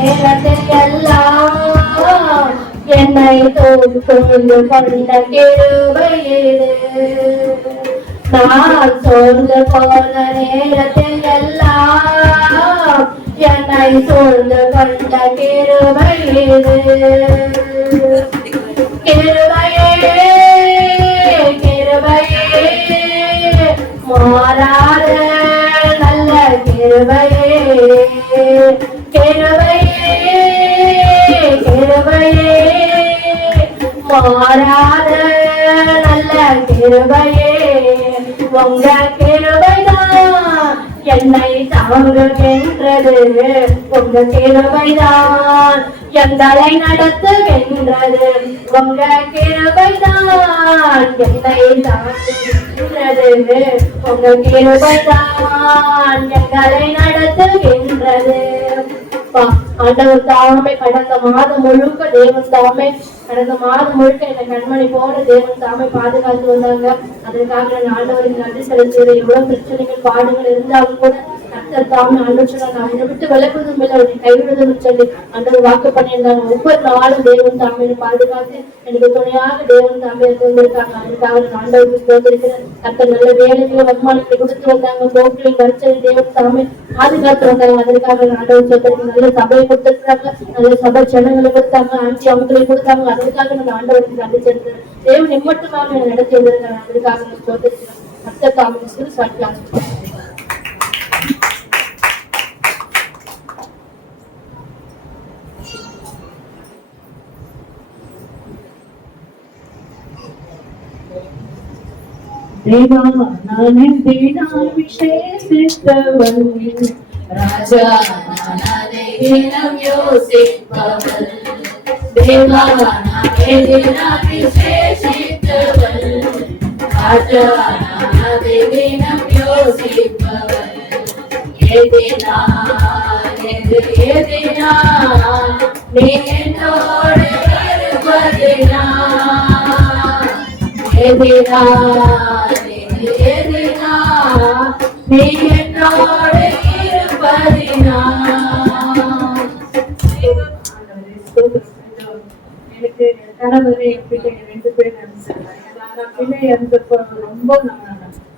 நேரத்தில் எல்லாம் என்னை தோற்று கொண்ட கிருபையிலே நான் சோர்ந்து போன நேரத்தில் எல்லாம் என்னை சூழ்ந்து கொண்ட கிருபையிலே கிருபையே கிருபையே மாறாத நல்ல கிருபையே கிருபையே கிருபையே மாறாத நல்ல கிருபையே உங்க கிருபைதான் என்னை தாங்குகின்றது உங்க கிருபைதான் எங்களை நடத்துகின்றது உங்க கிருபைதான் என்னை தாங்குகின்றது உங்க கிருபைதான் எங்களை நடத்துகின்றது. ஆண்டவர் தாமே கடந்த மாதம் முழுக்க தேவன் தாமே கடந்த மாதம் முழுக்க என்னை கண்மணி போல தேவன் தாமே பாதுகாத்து வந்தாங்க. அதற்காக நான் ஆண்டவரின் நன்றி செலுத்துகிறேன். எவ்வளவு பிரச்சனைகள் பாடுகள் இருந்தாலும் கூட கர்த்தர் தாமே ஆண்டவர் அவனை விட்டு விலகுவதும் இல்லை அவனை கைவிடுவதும் சொல்லி ஆண்டவர் வாக்கு பண்ணியிருந்தாங்க. ஒவ்வொரு நாளும் தேவன் தாமே பாதுகாத்து எனக்கு துணையாக தேவன் தாமே இருந்திருக்காங்க. அதுக்காக நான் ஆண்டவருக்கு தோற்றிருக்கிறேன். கர்த்தர் நல்ல வேலைகளை வருமானத்தை கொடுத்து வந்தாங்க. கோவிலை வரிசை தேவன் தாமே பாதுகாத்து வந்தாங்க. அதற்காக ஆண்டவர் சொல்லிருக்க நல்ல சபையை கொடுத்திருக்காங்க. நல்ல சபை ஜனங்களை கொடுத்தாங்க. ஆட்சி அவங்களை கொடுத்தாங்க. அதற்காக நான் ஆண்டவருக்கு நன்றி செலுத்துறேன். தேவன் எம்மட்டுமாக நடத்தி வந்திருக்காங்க. அதற்காக நான் சொல்லிருக்கிறேன். கர்த்தர் தாமே சாட்சியாக தேவா நானே தினம் விசேஷித்தவன் ராஜா நானே தினம் யோசிப்பவன் தேவா நானே தினம் விசேஷித்தவன் ராஜா நானே தினம் யோசிப்பவன் எதினால் நீ என்னோடு இருப்பதினால் எதினால் நீ என்னோடு இருப்பதினால் எனக்கு கணவர் என் பிள்ளை 2 பேர் பிள்ளை இருந்தப்போ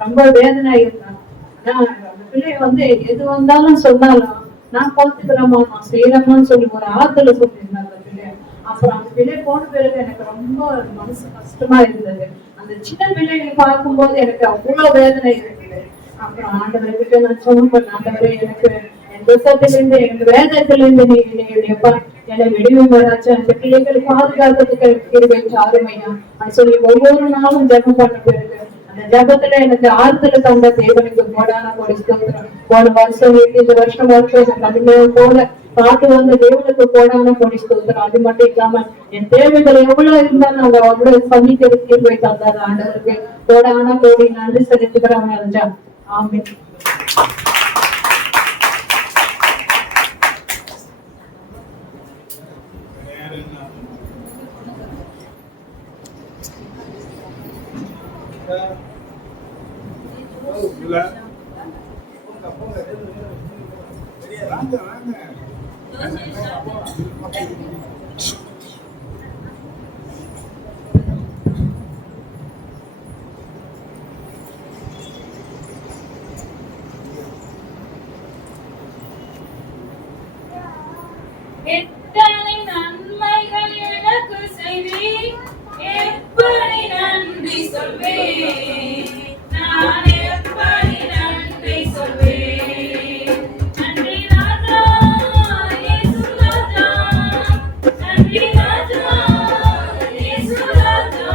ரொம்ப வேதனை இருந்தாங்க. ஆனா அந்த பிள்ளை எது வந்தாலும் சொன்னாலும் நான் பார்த்துக்கிறேம்மா நான் செய்யறேம்மான்னு சொல்லி ஒரு ஆத்துல சொல்லியிருந்தேன் அந்த பிள்ளை. அப்புறம் அந்த பிள்ளை போன பிறகு எனக்கு ரொம்ப மனசு கஷ்டமா இருந்தது. அந்த சின்ன பிள்ளைகளை பார்க்கும்போது எனக்கு அவ்வளவு வேதனை இருக்குது. அப்புறம் ஆண்டவர்கிட்ட நான் சொன்னேன், ஆண்டவரே எனக்கு என் துக்கத்திலிருந்து எங்க வேதத்திலிருந்து நீ என்னை விடுவிப்பதாச்சு அந்த பிள்ளைகளை பாதுகாக்கிறதுக்கு கிருபை சாருமையா சொல்லி ஒவ்வொரு நாளும் ஜெபம் பண்ண பிறகு அந்த ஜெபத்துல எனக்கு ஆறுதல தந்த தேவனுக்கு கோடான கோடி ஸ்தோத்திரம். போன வருஷம் இந்த வருஷம் வரைக்கும் கடுமையை போல காத்து வந்த தேவனுக்கு கோடான கோடி ஸ்தோத்திரம். அது மட்டும் இல்லாம என் தேவைகள் எவ்வளவு இருந்தாலும் அவங்க அவ்வளவு பண்ணிக்கிறது கிருபை தந்தாரு. ஆண்டவருக்கு கோடான கோடி நன்றி செலுத்துகிறவங்க இருந்தா. ஆமென். எத்தனை நன்மைகள் எனக்கு செய்தீர், எப்படி நன்றி சொல்வேன், நான் எப்படி நன்றி சொல்வேன். நன்றி ராஜா, இயேசு ராஜா, நன்றி ராஜா, இயேசு ராஜா.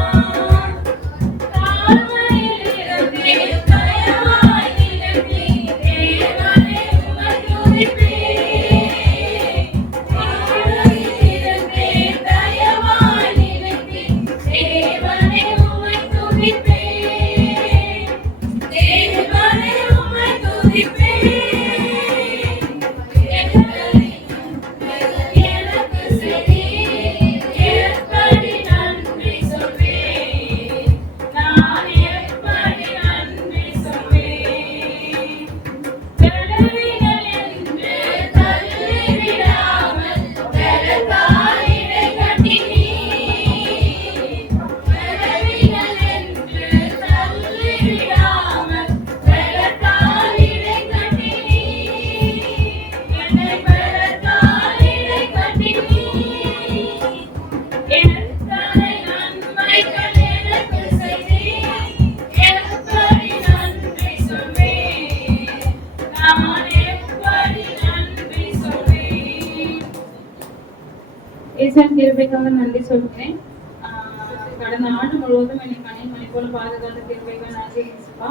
தாழ்மையில் இருந்தே தயவாய் நினைத்தே தேவனே உம்மை துதிப்பேன். ஏசான் கிருபைக்காக நன்றி சொல்கிறேன். கடந்த ஆண்டு முழுவதும் என்னை கணிமணி போல பாதுகாத்த கிருபைக்காக நன்றி ஏசப்பா.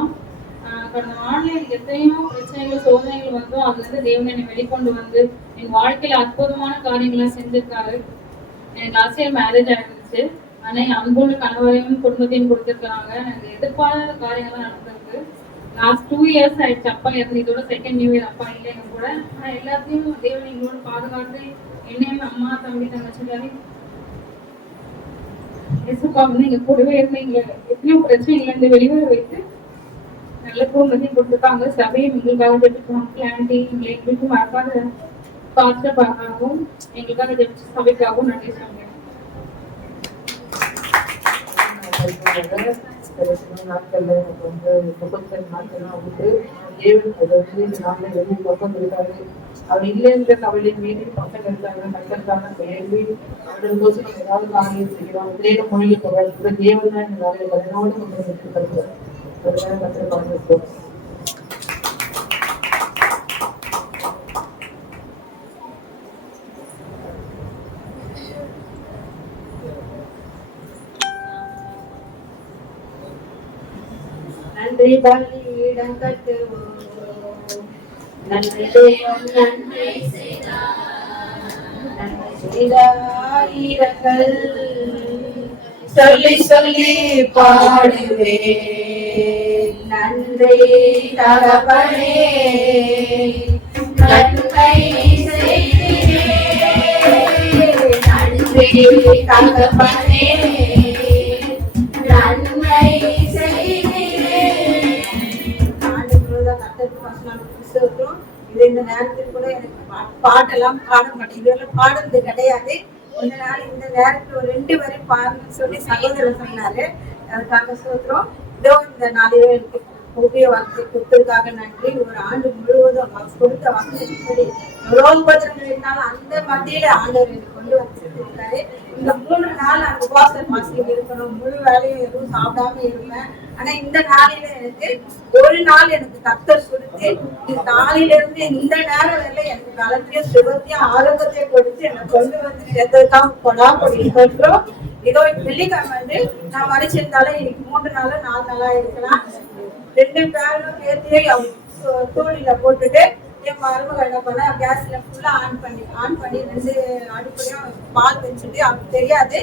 கடந்த ஆண்டுல எனக்கு எத்தனையோ பிரச்சனைகள் சோதனைகள் வந்தோ அதுல இருந்து தேவன் என்னை வெளிக்கொண்டு வந்து என் வாழ்க்கையில அற்புதமான காரியங்களை செஞ்சிருக்காரு. எனக்கு லாஸ்ட் இயர் மேரேஜ் ஆயிருந்துச்சு. ஆனா என் அன்போடு கணவரையும் குடும்பத்தையும் கொடுத்துருக்காங்க. எனக்கு எதிர்பாராத காரியங்கள்லாம் நடந்திருக்கு. லாஸ்ட் 2 இயர்ஸ் ஆயிடுச்சு அப்பா இருந்து. இதோட செகண்ட் நியூ இயர் அப்பா இல்லை எங்க கூட. ஆனா எல்லாத்தையும் தேவன் எங்களோட பாதுகாத்து என்னையும் அம்மா தம்பி தங்கச்சி எசுப்பா வந்து எங்க கூடவே இருந்து எங்க எத்தனையோ பிரச்சனைகள் இருந்து வெளிவர வைத்து நல்ல குடும்பத்தையும் கொடுத்துருக்காங்க. சபையும் எங்களுக்காக ஜெபிச்சாங்க. ஆண்டி எங்களை எங்களுக்கும் மறக்காத பாஸ்டர் பார்க்கவும் எங்களுக்காக ஜெபிச்ச சபைக்காகவும் நன்றி சொல்றேன். நாட்கள்ல எனக்கு வந்து 35 நாட்கள்லாம் வந்து தேவன் அதை வந்து நாமளே வெளியே பக்கம் இருக்காரு. அவர் இல்லைன்ற கவலை மீறி பக்கம் இருக்காங்க. கஷ்டத்தான கேள்வி அவர்களுக்கோசம் நம்ம ஏதாவது காரியம் செய்கிறோம். தேவ மொழியை போகிற தேவன் தான் இந்த வேலையை கடனோடு கொண்டு வந்து தருவார். அதனால கஷ்டம் பண்ணிருக்கோம். நன்றி பலியிடம் கட்டுவோம். நன்றி தெய்வம் நன்றி செய்தாயிரங்கள் சொல்லி சொல்லி பாடுவேன். நன்றி தகப்பனே நன்மை செய்தீரே. நன்றி தகப்பனே நன்மை இந்த நேரத்தில் கூட எனக்கு பாட்டெல்லாம் பாட மாட்டேன். பாடுறது கிடையாது. இந்த நாள் இந்த நேரத்தில் ஒரு 2 வரை பாருங்கன்னு சொல்லி சகோதரர் சொன்னாரு. அதுக்காக சோத்திரம். இதோ இந்த நாளிலே எனக்கு புதிய வார்த்தை கொடுத்ததுக்காக நன்றி. ஒரு ஆண்டு முழுவதும் அவர் கொடுத்த வார்த்தை ரோபதிரங்கள் இருந்தாலும் அந்த மத்தியில ஆண்டவர் எனக்கு கொண்டு வச்சிருக்காரு. இந்த 3 நாள் அந்த உபவாசம் மாசியில் இருக்கணும். முழு வேலையும் எதுவும் சாப்பிடாம இருப்பேன். ஆனா இந்த நாளில எனக்கு ஒரு நாள் எனக்கு கர்த்தர் கொடுத்து இந்த நாளில இருந்து இந்த நேரம் வரையில எனக்கு பலத்தையும் சுகத்தையும் ஆரோக்கியத்தையும் கொடுத்து என்னை கொண்டு வந்து சேர்த்ததுக்காக கொடாப்படி சொல்றோம். இதோ வெள்ளிக்கிழமை வந்து நான் மறைச்சிருந்தாலும் இன்னைக்கு 3 நாளா 4 நாளா இருக்கலாம். 2 பேரும் ஏற்றி தோழில போட்டுட்டு என் மருமகள் என்ன பண்ண கேஸ்ல ஃபுல்லா ஆன் பண்ணி 2 அடுப்புலையும் பால் வச்சுட்டு அவனுக்கு தெரியாது.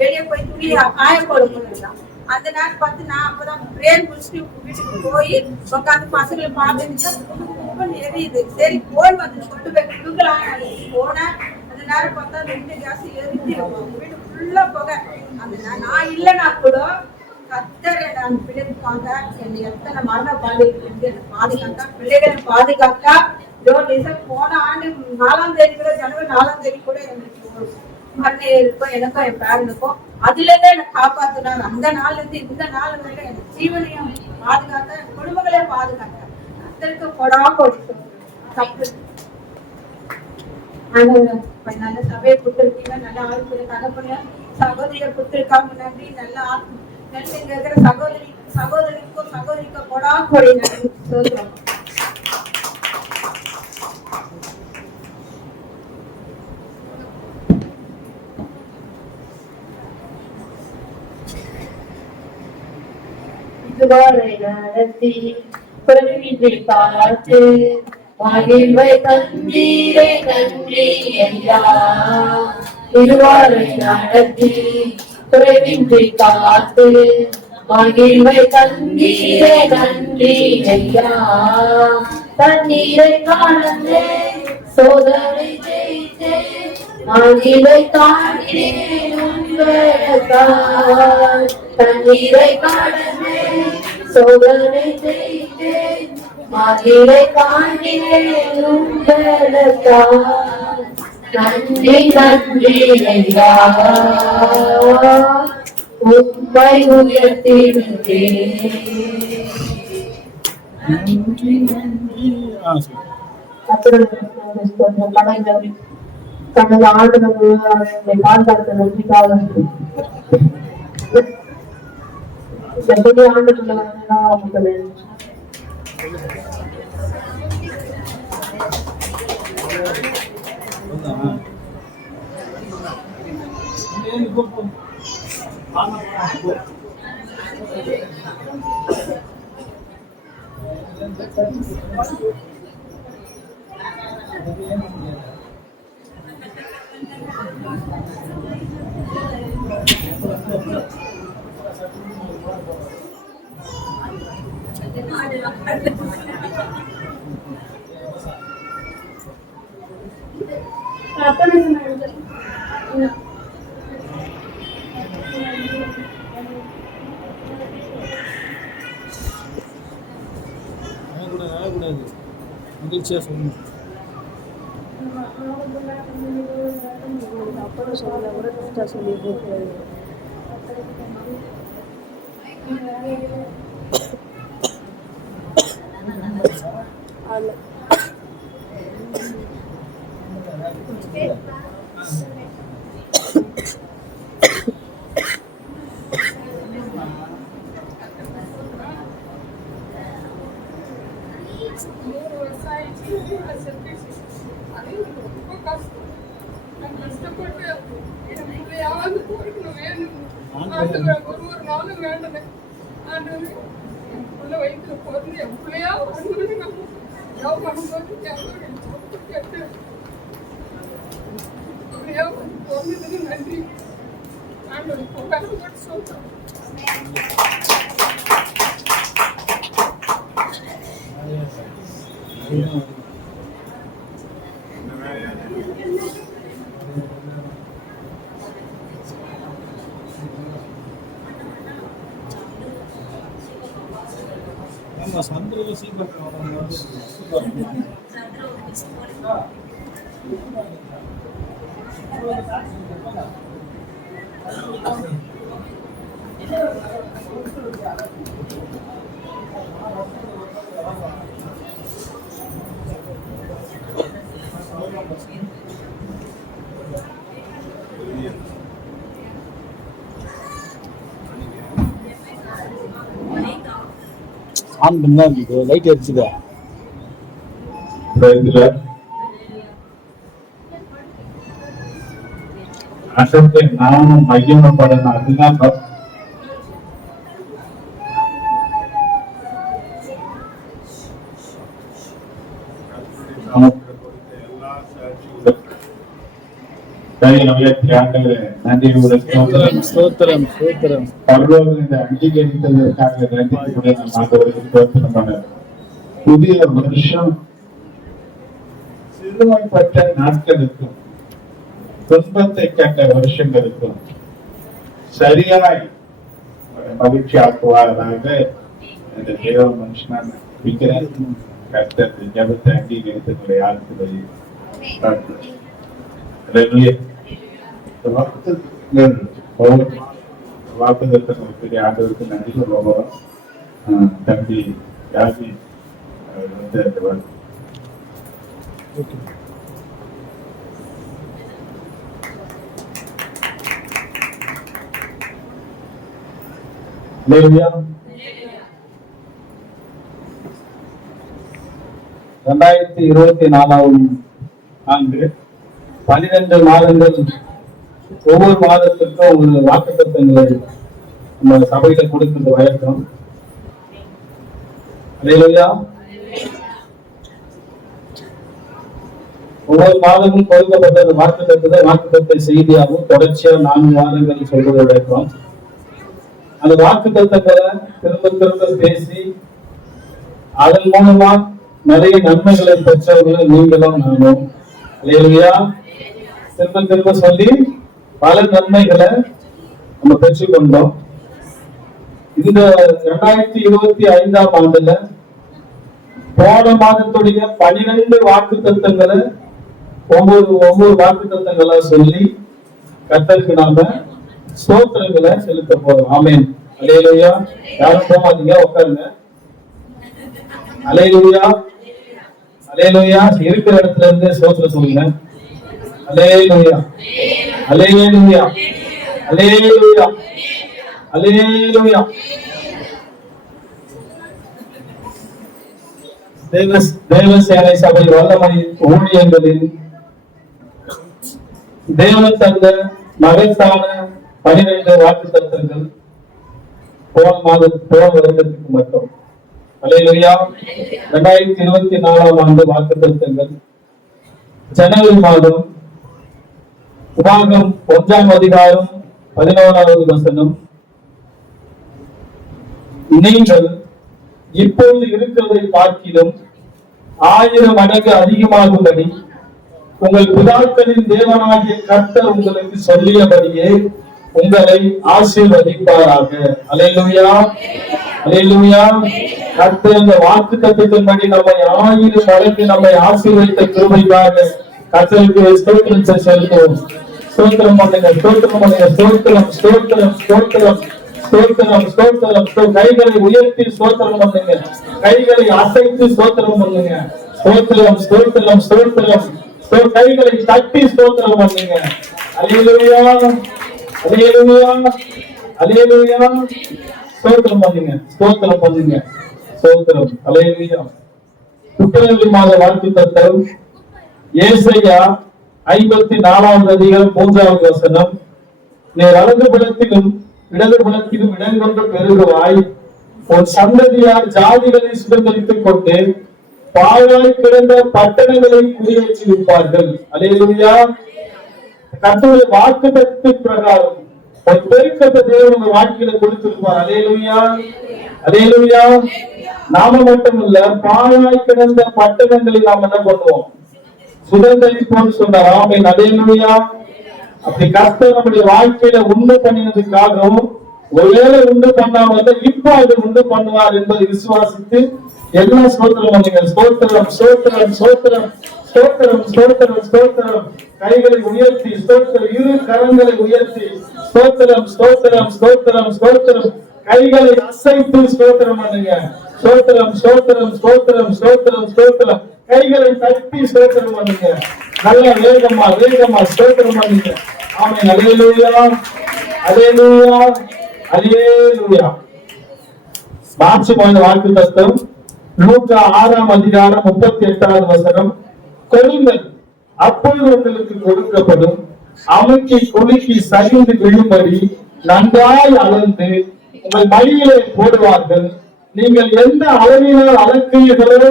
வெளியே போய் துணி காய போடும்போது அந்த நேரம் பார்த்து நான் அப்பதான் பிரேயர் முடிச்சுட்டு வீட்டுக்கு போய் உட்காந்து பசங்களை பார்த்துட்டு எரியுது. சரி போன் வந்து கொண்டு போய் கொடுக்கலாம் போனேன். அந்த நேரம் பார்த்தா 2 கேஸ் எரிஞ்சு வீடு ஃபுல்லா போக. அந்த நான் இல்லைன்னா கூட கர்த்தர் நான் பிள்ளைக்காக என்னை எத்தனை மரண பாதைகள் என்னை பாதுகாக்கா, பிள்ளைகளை பாதுகாக்கா. போன ஆண்டு 4ஆம் தேதி கூட ஜனவரி 4ஆம் தேதி கூட எனக்கு இருக்கும் எனக்கும் என் பேரனுக்கும் அதுல இருந்து எனக்கு காப்பாத்தினார். அந்த நாள்ல இருந்து இந்த நாள் வரையில எனக்கு ஜீவனையும் பாதுகாத்த என் குடும்பங்களையும் பாதுகாத்த கர்த்தருக்கு கொடா கொடி தப்பு. நல்ல சபையை கொடுத்துருக்கீங்க. நல்ல ஆளுக்கு தகப்பன சகோதரியை கொடுத்துருக்காங்க. நன்றி. நல்ல நல்ல இங்க இருக்கிற சகோதரிக்கும் சகோதரிக்கும் கொடா கொடி நன்றி சொல்றோம். இதுவரை நடத்தி பொறுமின்றி பார்த்து மகிழ்வை தந்தீரே நன்றி ஐயா. இதுவரை நடத்தி குறைவின்றி காத்து மகிழ்வை தந்தீரே நன்றி ஐயா. தண்ணீரை காணந்தே சோதனை ஜெயித்தே மகிழ்வை தாண்டினேன் உங்களுக்காய். தண்ணீரை காணந்தே சோதனை ஜெயித்தே மகிழ்வை தாண்டினேன் உங்களுக்காய். நன்றி நன்றி ஐயா உம்மை உயர்த்தினேன். நன்றி நன்றி. கடந்த ஆண்டுகள் பாதுகாத்த நன்றிக்காக இந்த புதிய ஆண்டுக்குள்ள நமக்கு வேண்டும். மகிழ்ச்சியா சொல்லணும். அப்புறம் சொல்ல கூட கஷ்டம் சொல்லி போட்டு ஆமா சந்திரன் சீக்கிரம் ஆன் பண்ணா லைட் எரிச்சுதா அசத்தை நானும் மையப்படணும். அதுதான் நன்றி ஸ்தோத்திரம் ஸ்தோத்திரம். பரலோகம் இந்த அங்கீகரித்ததற்காக நன்றி கூட நம்ம ஆண்டவருக்கு ஸ்தோத்திரம் பண்ண. புதிய வருஷம் சிறுமைப்பட்ட நாட்களுக்கும் துன்பத்தை கண்ட வருஷங்களுக்கும் சரியாய் மகிழ்ச்சி ஆக்குவாராக இந்த தேவ மனுஷனான கர்த்தர் ஜபத்தை அங்கீகரித்தவர்களை ஆழ்த்துவதை வாக்குதத்தம் பெரிய ஆண்டவருக்கு நன்றி சொல்லுவோம். தம்பி யாசி வந்து Hallelujah. 2024 ஆண்டு 12 மாதங்கள் ஒவ்வொரு மாதத்திற்கும் ஒரு வாக்குத்தத்தங்களை நம்ம சபையில கொடுக்கின்ற வழக்கம். Hallelujah. ஒவ்வொரு மாதமும் கொடுக்கப்பட்ட அந்த வாக்குத்தத்த செய்தியாகவும் தொடர்ச்சியா 4 மாதங்கள் சொல்வது வழக்கம். அந்த வாக்குத்தத்தங்களை திரும்ப திரும்ப பேசி அதன் மூலமா நிறைய நன்மைகளை பெற்றவர்களை நீங்களும் நானும் அல்லேலூயா திரும்ப திரும்ப சொல்லி பல நன்மைகளை நம்ம பெற்றுக்கொண்டோம். இந்த 2025 ஆண்டுல போன மாதத்துடைய 12 வாக்குத்தத்தங்களை ஒவ்வொரு வாக்குத்தத்தங்களா சொல்லி கர்த்தருக்கு நாம ஸ்தோத்திரங்களை செலுத்த போறோம். ஆமென். அல்லேலூயா. யாரும் போகாதீங்க, உட்காருங்க. அல்லேலூயா அல்லேலூயா. இருக்கிற இடத்துல இருந்து ஸ்தோத்திரம் சொல்லுங்க. அல்லேலூயா அல்லேலூயா அல்லேலூயா அல்லேலூயா. தேவ சேனை சபை வல்லமை ஊழியங்களில் தேவன் தந்த மகத்தான 12 வாக்குத்தத்தங்கள் போன வருடத்துக்கு மட்டும். அல்லேலூயா. 2024 ஆண்டு வாக்குத்தத்தங்கள் ஜனவரி மாதம் உபாகம் 1ஆம் அதிகாரம் 11வது வசனம், நீங்கள் இப்பொழுது இருக்கிறதை பார்க்கிலும் 1000 மடங்கு அதிகமாகும்படி உங்கள் பிதாக்களின் தேவனாகிய கர்த்தர் உங்களுக்கு சொல்லியபடியே உங்களை ஆசீர்வதிப்பாராக. அல்லேலூயா, அல்லேலூயா. கர்த்தர் இந்த வாக்குத்தத்தத்தின்படி நம்மை 1000 மடங்கு நம்மை ஆசீர்வதித்த கிருபைக்காக கர்த்தருக்கு ஸ்தோத்திரம் செலுத்துவோம். ஸ்தோத்திரம் பண்ணுங்க, ஸ்தோத்திரம் பண்ணுங்க, ஸ்தோத்திரம், ஸ்தோத்திரம், ஸ்தோத்திரம், ஸ்தோத்திரம், ஸ்தோத்திரம். கைகளை உயர்த்தி ஸ்தோத்திரம் பண்ணுங்க, கைகளை அசைத்து ஸ்தோத்திரம் பண்ணுங்க. ஸ்தோத்திரம், ஸ்தோத்திரம், ஸ்தோத்திரம். கைகளை தட்டி ஸ்தோத்திரம் பண்ணுங்க. அல்லேலூயா, அல்லேலூயா, அல்லேலூயா. ஸ்தோத்திரம் பண்ணுங்க, ஸ்தோத்திரம் பண்ணுங்க, ஸ்தோத்திரம். அல்லேலூயா. பிப்ரவரி மாத வாக்குத்தத்தம் ஏசாயா 54வது அதிகாரம் 3வது வசனம், நீர் வலது புறத்திலும் இடது புறத்திலும் இடங்கொண்டு பெருகுவாய், உன் சந்ததியார் ஜாதிகளை சுதந்திரித்துக் கொண்டு பாழாய் கிடந்த பட்டணங்களை குடியேற்றி வைப்பார்கள். அல்லேலூயா. கர்த்தருடைய வாக்குத்தத்தத்தின் பிரகாரம் ஒரு பெருக்கத்தை தேவன் உங்க வாழ்க்கையில கொடுத்திருப்பார். அல்லேலூயா, அல்லேலூயா. நாம மட்டுமல்ல, பாழாய் கிடந்த பட்டணங்களை நாம் என்ன பண்ணுவோம்? சுதந்திரிப்போம் சொன்னார். ஆமென், அல்லேலூயா. அப்படி கர்த்தர் நம்முடைய வாழ்க்கையில உண்டு பண்ணினதுக்காகவும் ஒருவேளை உண்டு பண்ணாமல் இப்ப அது உண்டு பண்ணுவார் என்பதை விசுவாசித்து எல்லா ஸ்தோத்திரம் பண்ணுங்க. ஸ்தோத்திரம், ஸ்தோத்திரம், ஸ்தோத்திரம், ஸ்தோத்திரம், ஸ்தோத்திரம், ஸ்தோத்திரம். கைகளை உயர்த்தி ஸ்தோத்திரம், இரு கரங்களை உயர்த்தி ஸ்தோத்திரம், ஸ்தோத்திரம், ஸ்தோத்திரம், ஸ்தோத்திரம். கைகளை அசைத்து ஸ்தோத்திரம் பண்ணுங்க. ஸ்தோத்திரம், ஸ்தோத்திரம், ஸ்தோத்திரம், ஸ்தோத்திரம், ஸ்தோத்திரம். கைகளை தட்டி ஸ்தோத்திரம் பண்ணுங்க. நல்ல வேகமா வேகமா ஸ்தோத்திரம் பண்ணுங்க. ஆமென், அல்லேலூயா, அல்லேலூயா, அல்லேலூயா. மார்ச் மாத வாக்குத்தத்தம் லூக்கா 6ஆம் அதிகாரம் 38வது வசனம், கொடுங்கள் அப்பொழுது உங்களுக்கு கொடுக்கப்படும், அமுக்கி குலுக்கி சரிந்து விழும்படி நன்றாய் அளந்து உங்கள் மடியிலே போடுவார்கள், நீங்கள் எந்த அளவினால் அளக்கிறீர்களோ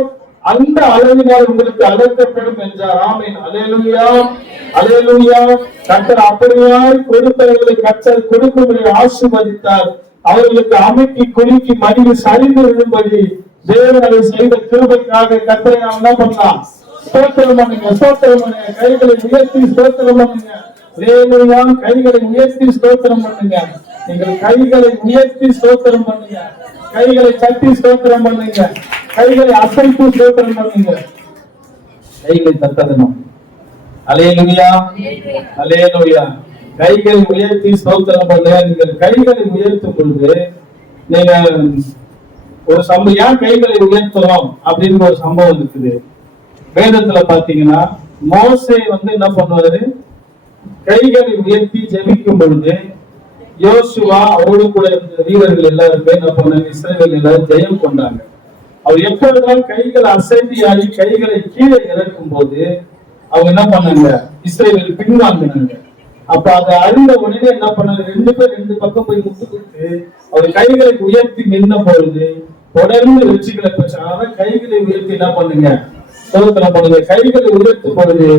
அந்த அளவினால் உங்களுக்கு அளக்கப்படும் என்றார். ஆமென், அல்லேலூயா, அல்லேலூயா. கர்த்தர் அப்படியாய் கொடுத்தவர்களை கர்த்தர் கொடுக்கும்படி ஆசீர்வதித்தார். அவர்களுக்கு அமுக்கி குலுக்கி மடியில் சரிந்து விழும்படி தேவன் அதை செய்த கிருபைக்காக கர்த்தரை நாம் என்ன பண்ணலாம்? ஸ்தோத்திரம் பண்ணுங்க, ஸ்தோத்திரம் பண்ணுங்க. கைகளை உயர்த்தி ஸ்தோத்திரம் பண்ணுங்க. அல்லேலூயா. கைகளை உயர்த்தி ஸ்தோத்திரம் பண்ணுங்க. நீங்கள் கைகளை உயர்த்தி ஸ்தோத்திரம் பண்ணுங்க. கைகளை தட்டி ஸ்தோத்திரம் பண்ணுங்க. கைகளை அசைத்து ஸ்தோத்திரம் பண்ணுங்க. கைகளை தட்டணும். அல்லேலூயா, அல்லேலூயா. கைகளை உயர்த்தி ஸ்தோத்திரம் பண்ணுங்க. நீங்கள் கைகளை உயர்த்தும் பொழுது நீங்க ஒரு சம்பவம், ஏன் கைகளை உயர்த்தணும் அப்படின்னு ஒரு சம்பவம் இருக்குது. வேதத்துல பாத்தீங்கன்னா மோசே என்ன பண்ணுவாரு? கைகளை உயர்த்தி ஜெபிக்கும் பொழுது யோசுவா அவரோடு கூட இருந்த வீரர்கள் எல்லாருமே என்ன பண்ணாங்க? இஸ்ரவேல் எல்லாரும் ஜெயம் கொண்டாங்க. அவர் எப்பொழுதுதான் கைகளை அசைதியாகி கைகளை கீழே இறக்கும் போது அவங்க என்ன பண்ணாங்க? இஸ்ரவேல் பின்வாங்கினாங்க. அப்ப அதை அறிந்த உடனே என்ன பண்ணாங்க? 2 பேர் 2 பக்கம் போய் முட்டு கொடுத்து அவர் கைகளை உயர்த்தி நின்ற பொழுது தொடர்ந்து வெற்றிகளை பெற்றாங்க. கைகளை உயர்த்தி என்ன பண்ணுங்க? ஸ்தோத்திரம் பண்ணுங்க. கைகளை உயர்த்தும் பொழுது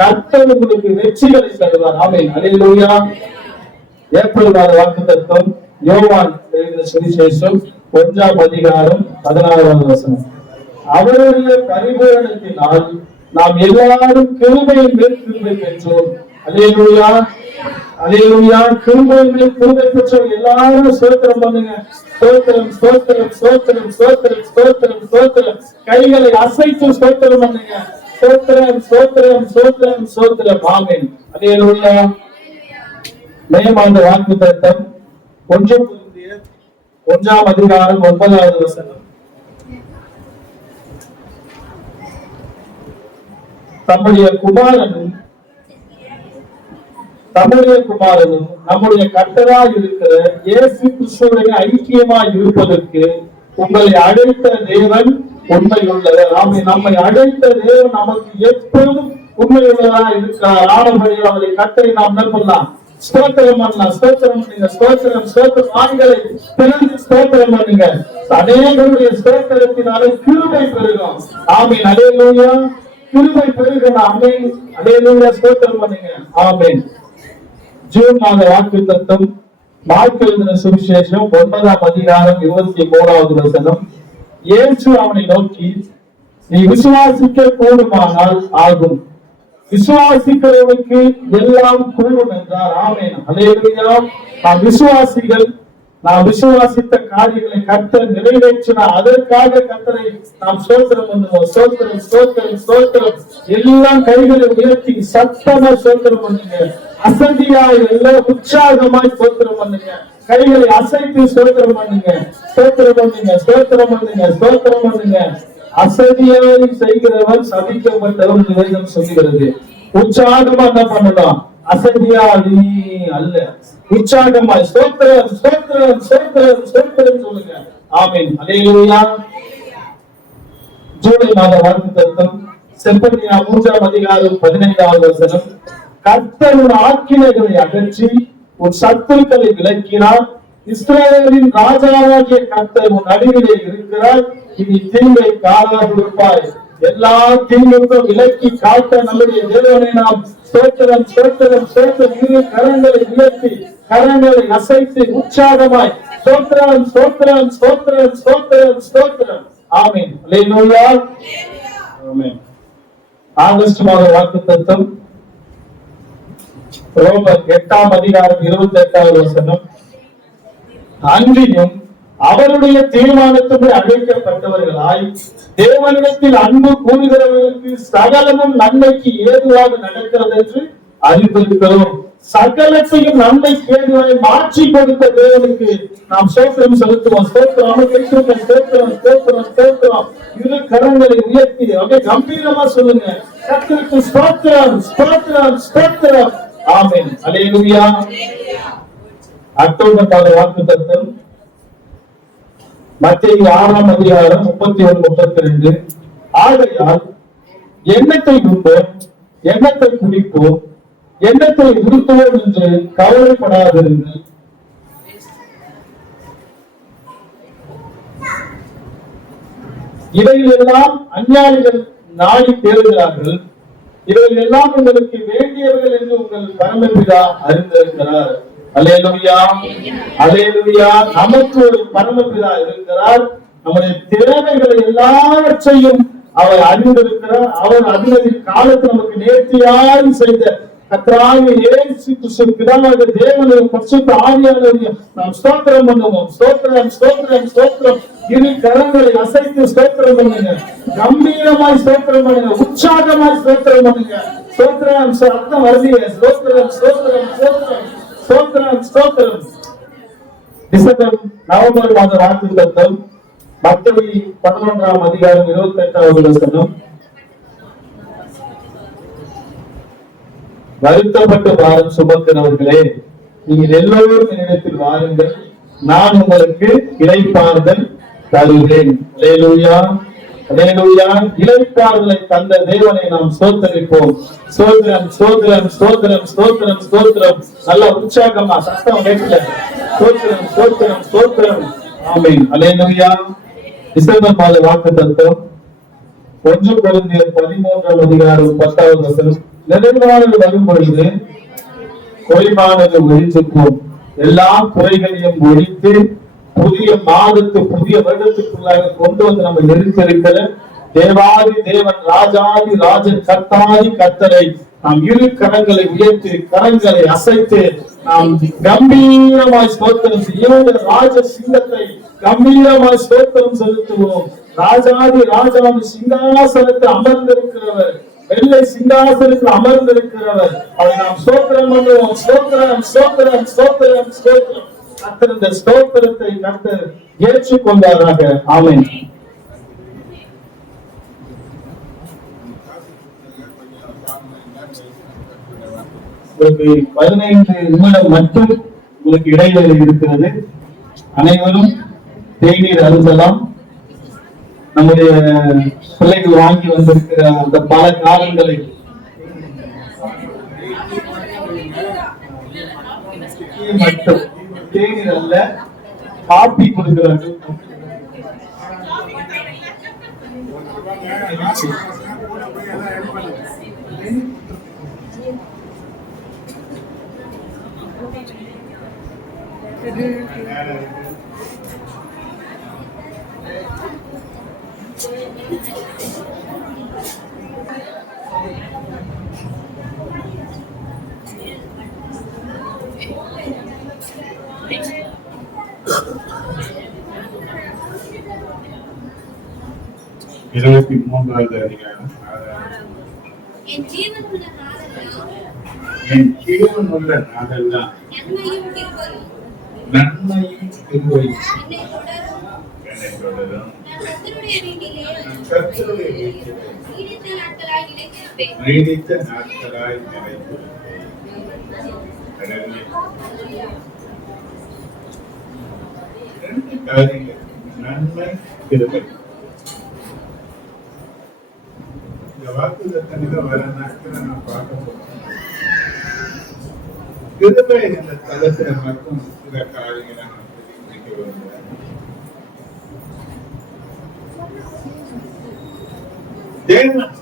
கர்த்தர் உங்களுக்கு வெற்றிகளை தருவார். ஆமென், அல்லேலூயா. ஏப்ரல் மாத வாக்குத்தத்தம் யோவான் எழுதின சுவிசேஷம் 1ஆம் அதிகாரம் 16வது வசனம், அவருடைய பரிபூரணத்தினால் நாம் எல்லாரும் கிருபையின் மேல் கிருபை பெற்றோம். அல்லேலூயா, அல்லேலூயா. கிருபையின் மேல் கிருபை பெற்றோம். எல்லாரும் ஸ்தோத்திரம் பண்ணுங்க. ஸ்தோத்திரம், ஸ்தோத்திரம், ஸ்தோத்திரம், ஸ்தோத்திரம், ஸ்தோத்திரம், ஸ்தோத்திரம். கைகளை அசைத்து ஸ்தோத்திரம் பண்ணுங்க. ஸ்தோத்திரம், ஸ்தோத்திரம், ஸ்தோத்திரம், ஸ்தோத்திரம். ஆமென், அல்லேலூயா. மே மாத வாக்குத்தத்தம் 1ஆம் அதிகாரம் 9வது வசனம், தம்முடைய குமாரனும் நம்முடைய கர்த்தராய் இருக்கிற இயேசு கிறிஸ்துவுடைய ஐக்கியமாய் இருப்பதற்கு உங்களை அழைத்த தேவன் உண்மை உள்ளவர். நம்மை அழைத்த தேவன் நமக்கு எப்பொழுதும் உண்மை உள்ளவராய் இருக்கிறார். ஆனபடியால் அவரை கர்த்தரை நாம் என்ன பண்ணலாம்? ஸ்தோத்திரம் பண்ணலாம். ஸ்தோத்திரம் பண்ணுங்க. ஸ்தோத்திரம் ஸ்தோத்திரம் ஆண்களை திறந்து ஸ்தோத்திரம் பண்ணுங்க. அநேகருடைய ஸ்தோத்திரத்தினாலே கிருபை பெருகும். ஆமென். அல்லேலூயா. கிருபை பெருகும். ஆமென். அல்லேலூயா. ஸ்தோத்திரம் பண்ணுங்க. ஆமென். ஜூன் மாத வாக்குத்தத்தம் மார்க்கு எழுதின சுவிசேஷம் 9ஆம் அதிகாரம் 23வது வசனம். இயேசு அவனை நோக்கி, நீ விசுவாசிக்க கூடுமானால் ஆகும், விசுவாசிக்கிறவனுக்கு எல்லாம் கூடும் என்றார். ஆமென். அல்லேலூயா. நாம் விசுவாசிகள், நாம் விசுவாசித்த காரியங்களை கர்த்தர் நிறைவேற்றினார். அதற்காக கர்த்தரை நாம் ஸ்தோத்திரம் பண்ணுவோம். ஸ்தோத்திரம் ஸ்தோத்திரம் ஸ்தோத்திரம். எல்லாம் கைகளை உயர்த்தி சத்தமா ஸ்தோத்திரம் பண்ணுங்க. அசதியாய் எல்லாம் உற்சாகமாய் ஸ்தோத்திரம் பண்ணுங்க. கைகளை அசைத்து ஸ்தோத்திரம் பண்ணுங்க. ஸ்தோத்திரம் பண்ணுங்க. ஸ்தோத்திரம் பண்ணுங்க. ஸ்தோத்திரம் பண்ணுங்க. அசதியாய் செய்கிறவர் சபிக்கப்பட்டவர் என்று வேதம் சொல்கிறது. உற்சாகமா என்ன பண்ணலாம்? அசதியாடி அல்ல, உற்சாகமாய் ஸ்தோத்திரம் ஸ்தோத்திரம் ஸ்தோத்திரம் ஸ்தோத்திரம் சொல்லுங்க. ஆமென். அல்லேலூயா. ஜூலை மாத வாக்குத்தத்தம் செப்பனியா 3ஆம் அதிகாரம் 15வது வசனம். கர்த்தர் உன் ஆக்கினைகளை அகற்றி உன் சத்துருக்களை விலக்கினார். இஸ்ரவேலின் ராஜாவாகிய கர்த்தர் உன் நடுவிலே இருக்கிறார். இனி தீங்கை காணாதிருப்பாய். எல்லா தீங்குக்கும் விலக்கி காட்ட நம்முடைய தேவனை நாம் ஸ்தோத்திரம் ஸ்தோத்திரம் ஸ்தோத்திரம். இரு கரங்களை உயர்த்தி கரங்களை அசைத்து உற்சாகமாய் ஸ்தோத்திரம் ஸ்தோத்திரம் ஸ்தோத்திரம் ஸ்தோத்திரம் ஸ்தோத்திரம். ஆமென். அல்லேலூயா. ஆமென். ஆகஸ்ட் மாத வாக்குத்தத்தம் ரோமர் 8ஆம் அதிகாரம் 28வது வசனம். அன்றியும் அவருடைய தீர்மானத்துக்கு அழைக்கப்பட்டவர்களாய் தேவனிடத்தில் அன்பு கூறுகிறவர்களுக்கு சகலமும் நன்மைக்கு ஏதுவாக நடக்கிறது என்று அறிந்திருக்கிறோம். சகலத்தையும் நன்மைக்கு ஏதுவாக மாற்றி கொடுத்த தேவனுக்கு நாம் ஸ்தோத்திரம் செலுத்துவோம். ஸ்தோத்திரம் ஸ்தோத்திரம் ஸ்தோத்திரம் ஸ்தோத்திரம். இரு கரங்களை உயர்த்தி அப்படியே கம்பீரமா சொல்லுங்க. கர்த்தருக்கு ஸ்தோத்திரம் ஸ்தோத்திரம் ஸ்தோத்திரம். ஆமென். அல்லேலூயா. அக்டோபர் மாத வாக்குத்தத்தம் மத்தேயு 6ஆம் அதிகாரம் 31-32. ஆகையால் எண்ணத்தை உண்போம், எண்ணத்தை குடிப்போம், எண்ணத்தை உடுத்துவோம் என்று கவலைப்படாதிருங்கள். இவைகளெல்லாம் அஞ்ஞானிகள் நாடி தேடுகிறார்கள். இவைகள் எல்லாம் உங்களுக்கு வேண்டியவர்கள் என்று உங்கள் பரமபிதா அறிந்திருக்கிறார். அல்லேலூயா. அல்லேலூயா. நமக்கு ஒரு பரமபிதா இருக்கிறார். நம்முடைய தேவைகளை எல்லாவற்றையும் அவர் அறிந்திருக்கிறார். அவர் அதினதி காலத்தில் நமக்கு நேர்த்தியாய் செய்த கர்த்தராகிய இயேசு கிறிஸ்து பிதாவாகிய தேவனையும் பரிசுத்த ஆவியானவரையும் நாம் ஸ்தோத்திரம் பண்ணுவோம். ஸ்தோத்திரம் ஸ்தோத்திரம் ஸ்தோத்திரம். இரு கரங்களை அசைத்து ஸ்தோத்திரம் பண்ணுங்க. கம்பீரமாய் ஸ்தோத்திரம் பண்ணுங்க. உற்சாகமாய் ஸ்தோத்திரம் பண்ணுங்க. ஸ்தோத்திரம் அர்த்தம் வருதிய ஸ்தோத்திரம் ஸ்தோத்திரம் ஸ்தோத்திரம் ஸ்தோத்திரம் ஸ்தோத்திரம். டிசம்பர் நவம்பர் மாத வாக்குத்தத்தம் மத்தேயு 11ஆம் அதிகாரம் 28வது வசனம். வருத்தப்பட்டு பாரம் சுமக்கிறவர்களே, நீங்கள் எல்லோரும் என்னிடத்தில் வாருங்கள், நான் உங்களுக்கு இளைப்பாறுதல் தருவேன். அல்லேலூயா. அல்லேலூயா. இளைப்பாறுதலை தந்த தேவனை நாம் ஸ்தோத்திரிப்போம். ஸ்தோத்திரம் ஸ்தோத்திரம் ஸ்தோத்திரம் ஸ்தோத்திரம் ஸ்தோத்திரம். நல்ல உற்சாகமா சத்தம் கேட்கல. ஸ்தோத்திரம் ஸ்தோத்திரம் ஸ்தோத்திரம். ஆமென். அல்லேலூயா. டிசம்பர் மாத வாக்குத்தத்தம் 1 கொரிந்தியர் 13ஆம் அதிகாரம் 10வது வசனம். நிறைவானது வரும் பொழுது குறைவானது ஒழித்துப்போம். எல்லா குறைகளையும் ஒழித்து புதிய புதிய வருடத்துக்குள்ளாக கொண்டு வந்து நம்ம நிறுத்திருக்கிற தேவாதி தேவன் ராஜாதி ராஜன் கர்த்தாதி கர்த்தரை நாம் இரு கரங்களை உயர்த்தி கரங்களை அசைத்து நாம் கம்பீரமாய் ஸ்தோத்திரம் செய்ய ராஜ சிங்கத்தை கம்பீரமாய் ஸ்தோத்திரம் செலுத்துவோம். ராஜாதி ராஜாதி சிங்காசனத்தை அமர்ந்திருக்கிறவர், வெள்ளை சிங்காசனத்தில் அமர்ந்திருக்கிறவர், அதை நாம் ஸ்தோத்திரம் பண்ணுவோம். ஸ்தோத்திரம் ஸ்தோத்திரம் ஸ்தோத்திரம் ஸ்தோத்திரம். கர்த்தர் இந்த ஸ்தோத்திரத்தை கர்த்தர் ஏற்றுக்கொண்டாராக. ஆமென். உங்களுக்கு 15 நிமிடம் மட்டும் உங்களுக்கு இடைவெளி இருக்கிறது. அனைவரும் தேநீர் அருந்தலாம். நம்முடைய பிள்ளைகள் வாங்கி வந்திருக்கிற அந்த பல காலங்களை தேநீர் மட்டும், தேநீர் அல்ல, காப்பி கொடுக்கிறார்கள். இருபத்தி மூன்றாவது அதிகாரம். என் ஜீவனுள்ள நாளெல்லாம் என் ஜீவனுள்ள நாளெல்லாம் நன்மையும் கிருபையும் நன்மையும் கிருபையும் என்னை தொடரும். என்னை தொடரும். நான் கர்த்தருடைய வீட்டிலே கர்த்தருடைய வீட்டிலே நீடித்த நாட்களாய் நிலைத்திருப்பேன். நீடித்த நாட்களாய் நிலைத்திருப்பேன். ரெண்டு காரியங்கள், நன்மை, கிருபை. இந்த வாக்குத்தத்தங்களை வர நாட்களை நான் பார்க்க போறேன். கிருபை என்ற தளத்துல மட்டும் சில காரியங்களை நான் தெரிவிக்க விரும்புகிறேன். தேவன்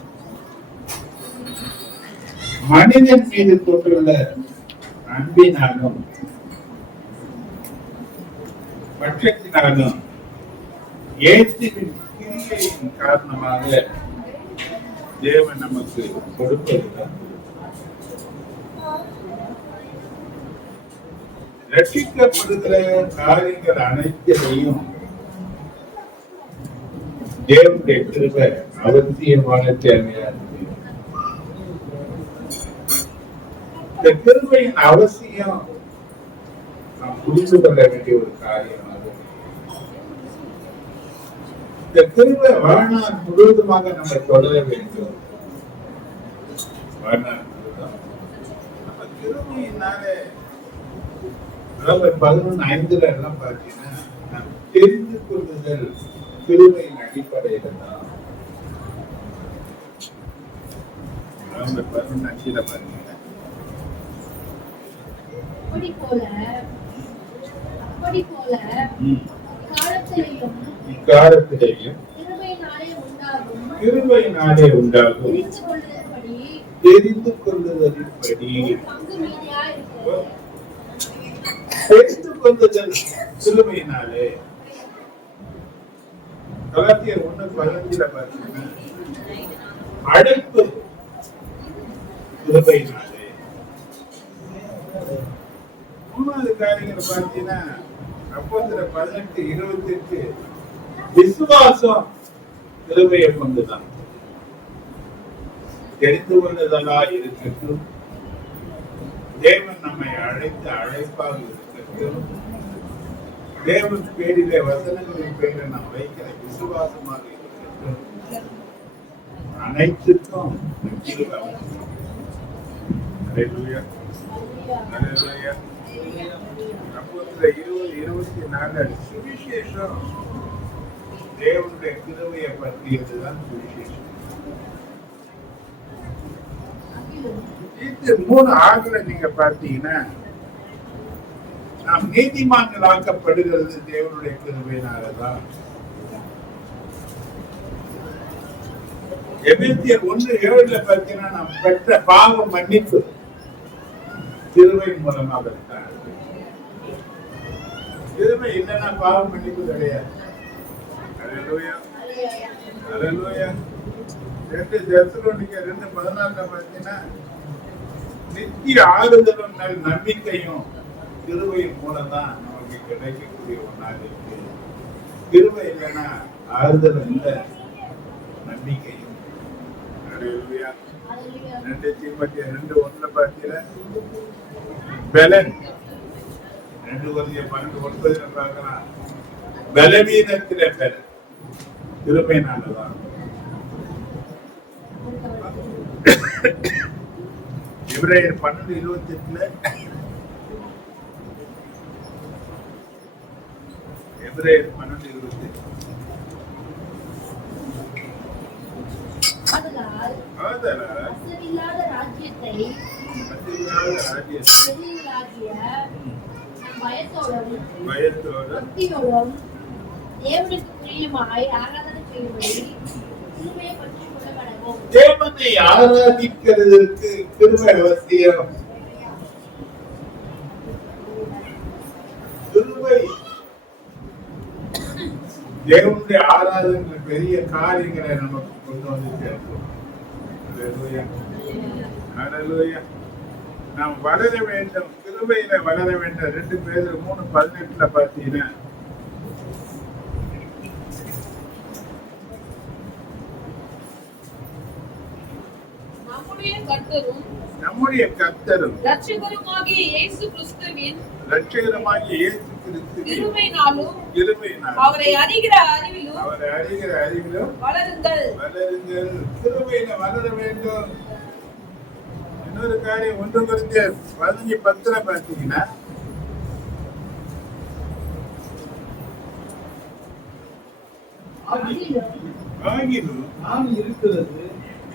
மனிதன் மீது கொண்டுள்ள அன்பினாலும் பட்சத்தினாலும் ஏற்றின் கிரியையின் காரணமாக தேவன் நமக்கு கொடுப்பதுதான். ரட்சிக்கப்படுகிற காரியங்கள் அனைத்தையும் தேவனுடைய கிருபை அவசியமான தேவையானது. இந்த கிருபையின் அவசியம் நாம் புரிந்து கொள்ள வேண்டிய ஒரு காரியமாகும். இந்த கிருபை வாழ்நாள் முழுவதுமாக நம்ம தொடர வேண்டும். வாழ்நாள் முழுவதும் நம்ம கிருபையினாலே 11:5 எல்லாம் பார்த்தீங்கன்னா நாம் தெரிந்து கொள்ளுதல் கிருபையின் அடிப்படையில தான். 11:5 பாருங்க. அப்படி போல இக்காலத்திலேயும் கிருபையினாலே உண்டாகும் தெரிந்து கொள்ளுதலின்படி தெரிந்து கொள்ளுதல் கிருபையினாலே. கலாத்தியர் 1:15 பார்த்தீங்கன்னா அழைப்பு கிருபையினாலே. மூணாவது காரியங்கள் பார்த்தீங்கன்னா அப்போஸ்தலர் 18:28 விசுவாசம் கிருபையை கொண்டுதான். தெரிந்து கொள்ளுதலா இருக்கட்டும், தேவன் நம்மை அழைத்த அழைப்பாக இருக்கட்டும், தேவன் பேரிலே வசனங்களின் பேரில் நாம் வைக்கிற விசுவாசமாக இருக்கட்டும், அனைத்துக்கும் கிருபை அவசியம். அல்லேலூயா, அல்லேலூயா. அப்போஸ்தலர் 20:24 சுவிசேஷம் தேவனுடைய கிருபையை பற்றியதுதான் சுவிசேஷம். இது 3:6 நீங்க பார்த்தீங்கன்னா நாம் நீதிமான்களாக்கப்படுகிறது தேவனுடைய கிருபையினாலதான். எபேசியர் 1:7 பார்த்தீங்கன்னா நாம் பெற்ற பாவ மன்னிப்பு கிருபை மூலமாகத்தான். கிருபை இல்லைன்னா பாவ மன்னிப்பு கிடையாது. அல்லேலூயா, அல்லேலூயா. 2 தெசலோனிக்கர் 2:14 பார்த்தீங்கன்னா நித்திய ஆறுதலும் நம்பிக்கையும் கிருபையின் மூலம்தான் நமக்கு கிடைக்கக்கூடிய ஒன்றாக இருக்கு. கிருபை இல்லைன்னா ஆறுதலும் இல்லை, நம்பிக்கையும். அல்லேலூயா. 2 தீமோத்தேயு 2:1 பார்த்தீங்கன்னா பலன். 2 Corinthians 12:9 பார்க்கலாம். பலவீனத்திலே பலன் கிருபையினாலதான். எபிரேயர் 12:28 எபிரேயர் 12:28 ராஜ்யத்தை பயத்தோடும் பயத்தோடும் பக்தியோடும் தேவனுக்கு பிரியமாய் ஆராதனை செய்யும்படி கிருபையை பற்றி கொள்ளப்படவும். தேவனை ஆராதிக்கிறதுக்கு கிருபை அவசியம். கிருபை தேவனுடைய ஆராதனை பெரிய காரியங்களை நமக்கு கொண்டு வந்து சேர்க்கும். அல்லேலூயா. அல்லேலூயா. நாம் வளர வேண்டும், கிருபையில வளர வேண்டும். 2 பேதுரு 3:18 பார்த்தீங்கன்னா நம்முடைய கர்த்தரும் இரட்சகருமாகிய இயேசு கிறிஸ்துவின் கிருபையினாலும் அவரை அறிகிற அறிவிலும் வளருங்கள். கிருபையில வளர வேண்டும். இன்னொரு காரியம் 1 கொரிந்தியர் 15:10 பார்த்தீங்கன்னா ஆகிலும்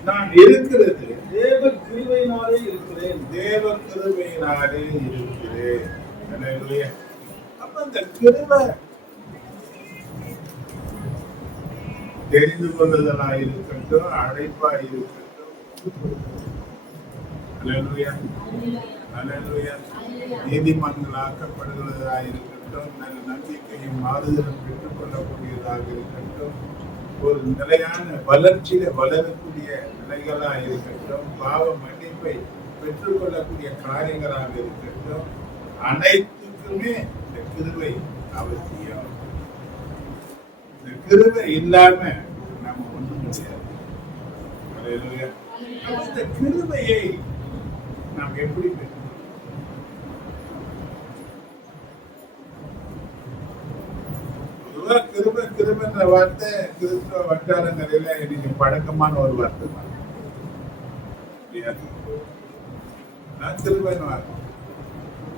நான் இருக்கிறது தேவ கிருபையினாலே இருக்கிறேன். அல்லேலூயா. அப்ப அந்த கிருபை தெரிந்து கொள்ளுதலாய் இருக்கட்டும், அழைப்பாய் இருக்கட்டும். அல்லேலூயா. அல்லேலூயா. நீதிமன்றங்களாக்கப்படுகிறதாய் இருக்கட்டும், நல்ல நம்பிக்கையும் ஆறுதலும் பெற்றுக் கொள்ளக்கூடியதாக இருக்கட்டும், ஒரு நிலையான வளர்ச்சியில வளரக்கூடிய நிலைகளா இருக்கட்டும், பாவ மன்னிப்பை பெற்றுக்கொள்ளக்கூடிய காரியங்களாக இருக்கட்டும், அனைத்துக்குமே இந்த கிருபை அவசியம். இந்த கிருபை இல்லாம நம்ம ஒண்ணும் முடியாது. அல்லேலூயா. இந்த கிருபையை நாம் எப்படி பெற்றுக்கொள்வோம்? கிருபை கிருபைன்ற வார்த்தை கிறிஸ்துவ வட்டாரங்களில இன்னைக்கு பழக்கமான ஒரு வார்த்தை தான். கிருபைன்னு வார்த்தை.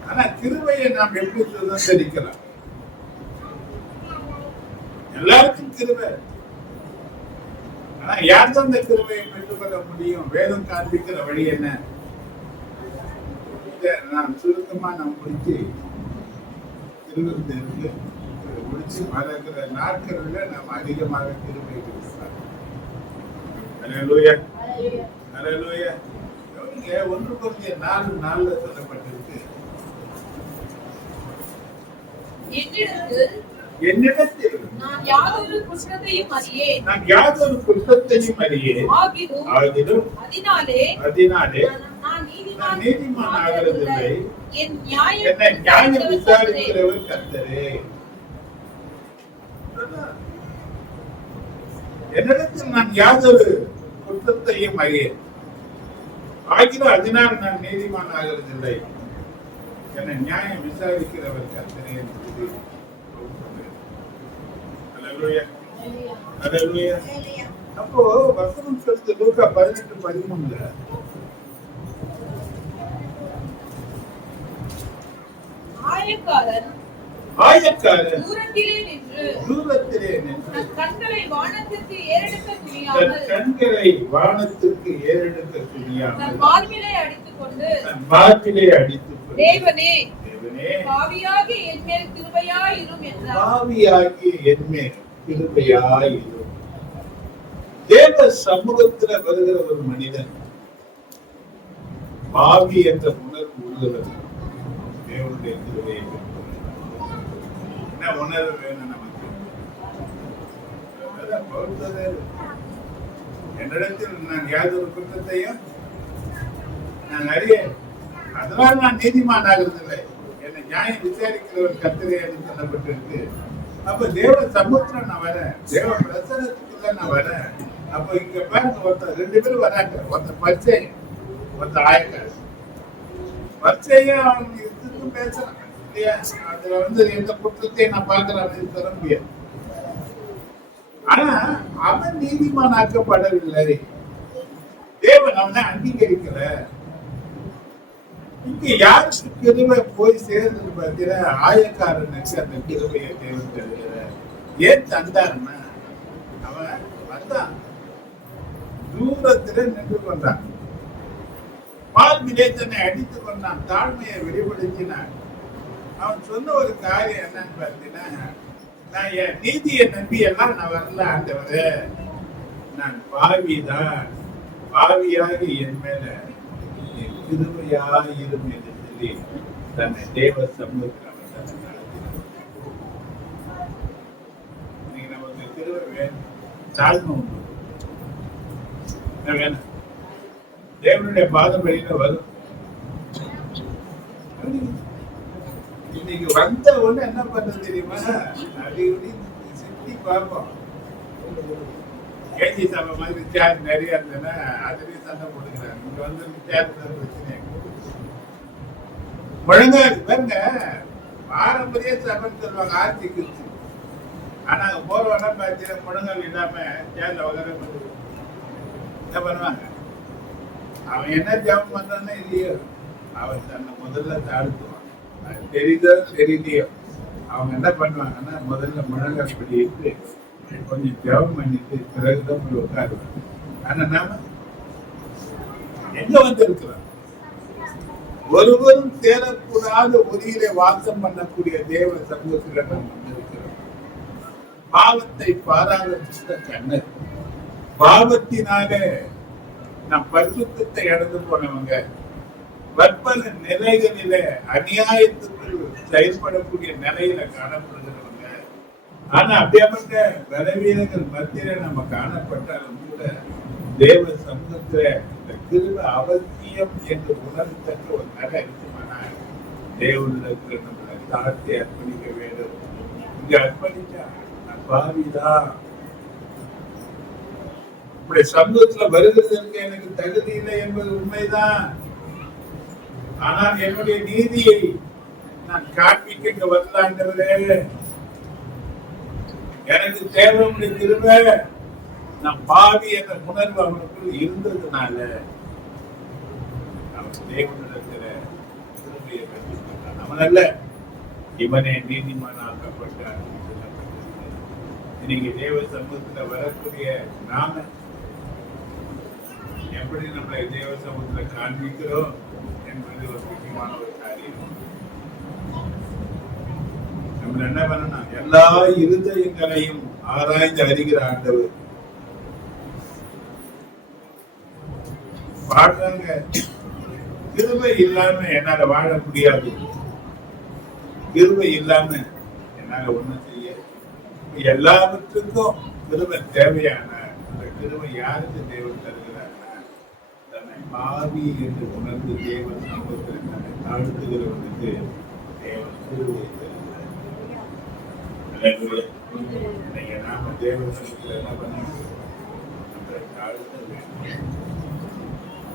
ஆனா கிருபையை நாம் எப்படி சுதந்திரிக்கலாம்? எல்லாருக்கும் கிருபை. ஆனா யார் தான் இந்த கிருபையை பெற்றுக்கொள்ள முடியும்? வேதம் காண்பிக்கிற வழி என்ன? நான் சுருக்கமா நாம் முடிச்சு திருவிழா முடிச்சு வளர்க்கிற நாட்களில் நாம் அதிகமாக கிருபை கொடுக்கலாம். அல்லேலூயா. அல்லேலூயா. 1 கொரிந்தியர் 4:4 சொல்லப்பட்டிருக்கு. என்னிடத்தில் நான் யாதொரு குற்றத்தையும் அறியேன். ஆகிலும் அதனாலே நான் நீதிமான் ஆகிறதில்லை. என்னை நியாயம் விசாரிக்கிறவர் கர்த்தரே. என்னிடத்தில் நான் யாதொரு குற்றத்தையும் அறியேன். ஆகிலும் அதனால் நான் நீதிமான் ஆகிறதில்லை. என்னை நியாயம் விசாரிக்கிறவர் கர்த்தரே என்று சொல்லி. அல்லேலூயா. அல்லேலூயா. அப்போ வசனம் சொல்லுது லூக்கா 18:13 ஆயக்காரன் தூரத்திலே நின்று தன் கண்களை வானத்திற்கு ஏறெடுக்க துணியாமல் தன் மார்பிலே அடித்துக்கொண்டு தேவனே பாவியாகிய என் மேல் கிருபையாயிரும் என்றார். பாவியாகிய என் மேல் கிருபையாயிரும். தேவ சமூகத்தில் வருகிற ஒரு மனிதன் பாவி என்ற உணர்வு உள்ளவர் தேவனுடைய கிருபையை என்ன உணர்வு வேணும் நமக்கு? என்னிடத்தில் நான் யாதொரு குற்றத்தையும் நான் அறியேன், அதனால் நான் நீதிமான் ஆகிறதில்லை. என்னை நியாயம் விசாரிக்கிறவர் கர்த்தரே என்று சொல்லப்பட்டிருக்கு. அப்ப தேவ சமூகத்துல நான் வரேன், தேவ பிரசனத்துக்குள்ள நான் வரேன். அப்ப இங்க பாருங்க, ஒருத்தர் 2 பேரும் வராங்க. ஒருத்தர் பரிச்சயம், ஒருத்தர் ஆயக்காரர். பரிச்சயம் அவங்க இதுக்கும் பேசுறாங்க இல்லையா? அதுல எந்த குற்றத்தையும் நான் பார்க்கிறேன் சொல்ல முடியாது. ஆனா அவன் நீதிமான் ஆக்கப்படவில்லை. தேவன் அவனை அங்கீகரிக்கல. இங்க யாருக்கு கிருபை போய் சேர்ந்தது பார்த்தீங்கன்னா, ஆயக்காரனுக்கு அந்த கிருபையை தேவன் தருகிற. ஏன் தந்தாருன்னா, அவன் வந்தான், தூரத்துல நின்று கொண்டான், மார்பிலே தன்னை அடித்துக் கொண்டான், தாழ்மையை வெளிப்படுத்தினான். அவன் சொன்ன ஒரு காரியம் என்னன்னு பார்த்தீங்கன்னா, நான் என் நீதியை நம்பி எல்லாம் நான் வரல ஆண்டவரே, நான் பாவிதான், பாவியாக என் மேல கிருபையாயிரும் என்று சொல்லி தன்னை தேவ சமூகத்தில் அவன் தன்னை நடத்தினான். இன்னைக்கு நமக்கு கிருபை வேணும், தாழ்மை உண்டு. என்ன வேணும்? தேவனுடைய பாதப்படியில வரும். இன்னைக்கு வந்த உடனே என்ன பண்றது தெரியுமா? அடிக்கடி சுத்தி பார்ப்போம். கேஜி சபை மாதிரி சேர் நிறைய இருந்ததுன்னா அதுலயும் சண்டை போட்டுக்கிறாங்க. இங்க வந்து சேர் பிரச்சனை முழங்கால் பாருங்க. பாரம்பரிய சபைன்னு சொல்லுவாங்க, ஆட்சிக்கு. ஆனா அங்க போறவனா பார்த்தீங்கன்னா முழங்கால் இல்லாம சேர்ல வளர என்ன பண்ணுவாங்க? அவன் என்ன ஜபம் பண்றான்னு இல்லையோ, அவன் தன்னை முதல்ல தாழ்த்துவான். அது தெரியுதோ தெரியலையோ, அவங்க என்ன பண்ணுவாங்கன்னா முதல்ல முழங்கால் படிட்டு கொஞ்சம் ஜபம் பண்ணிட்டு பிறகுதான் போய் உட்காருவாங்க. ஆனா நாம எங்க வந்து இருக்கிறோம்? ஒருவரும் சேரக்கூடாத ஒளியிலே வாசம் பண்ணக்கூடிய தேவ சமூகத்தில் நாம் வந்திருக்கிறோம். பாவத்தை பாராத கண்ணர், பாவத்தினாலே நம் பரிசுத்தத்தை இழந்து போனவங்க, பற்பல நிலைகளில அநியாயத்துக்குள் செயல்படக்கூடிய நிலையில காணப்படுகிறவங்க. ஆனா அப்படியாப்பட்ட பலவீனங்கள் மத்தியில நம்ம காணப்பட்டாலும் கூட தேவ சமூகத்துல இந்த கிருபை அவசியம் என்று உணர்த்தக்க ஒரு நிலை இருக்குமானால் தேவனிடத்துல நம்மளை தாழ்த்தி அர்ப்பணிக்க வேண்டும். இங்க அர்ப்பணிச்சா நான் பாவிதான், இப்படி சமூகத்துல வருகிறதற்கு எனக்கு தகுதி இல்லை என்பது உண்மைதான். ஆனால் என்னுடைய நீதியை நான் காண்பிக்க இங்க வரலாண்டவரே, எனக்கு தேவையுடைய கிருபை, நான் பாவி என்ற உணர்வு அவனுக்குள் இருந்ததுனால அவன் தேவனிடத்துல கிருபையை பெற்றுக்கொண்டான். அவன் அல்ல, இவனே நீதிமானாக்கப்பட்டான். இன்னைக்கு தேவ சமூகத்துல வரக்கூடிய நாம எப்படி நம்மளை தேவ சமூகத்துல காண்பிக்கிறோம் என்பது ஒரு முக்கியமான ஒரு காரியம். நம்ம என்ன பண்ணணும்? எல்லா இருதயங்களையும் ஆராய்ந்து அறிகிற ஆண்டவர். பாடுறாங்க, கிருபை இல்லாம என்னால வாழ முடியாது, கிருபை இல்லாம என்னால ஒண்ணும் செய்ய. எல்லாவற்றுக்கும் கிருபை தேவையான அந்த கிருபை யாருக்கு தேவன் தருகிறார்னா, தன்னை பாவி என்று உணர்ந்து தேவன் சமூகத்தில் தன்னை தாழ்த்துகிறவனுக்கு தேவன் கிருபை தருகிறார். நீங்க நாம தேவன் சமூகத்தில் என்ன பண்ணணும்? நம்மளை தாழ்த்த வேண்டும்.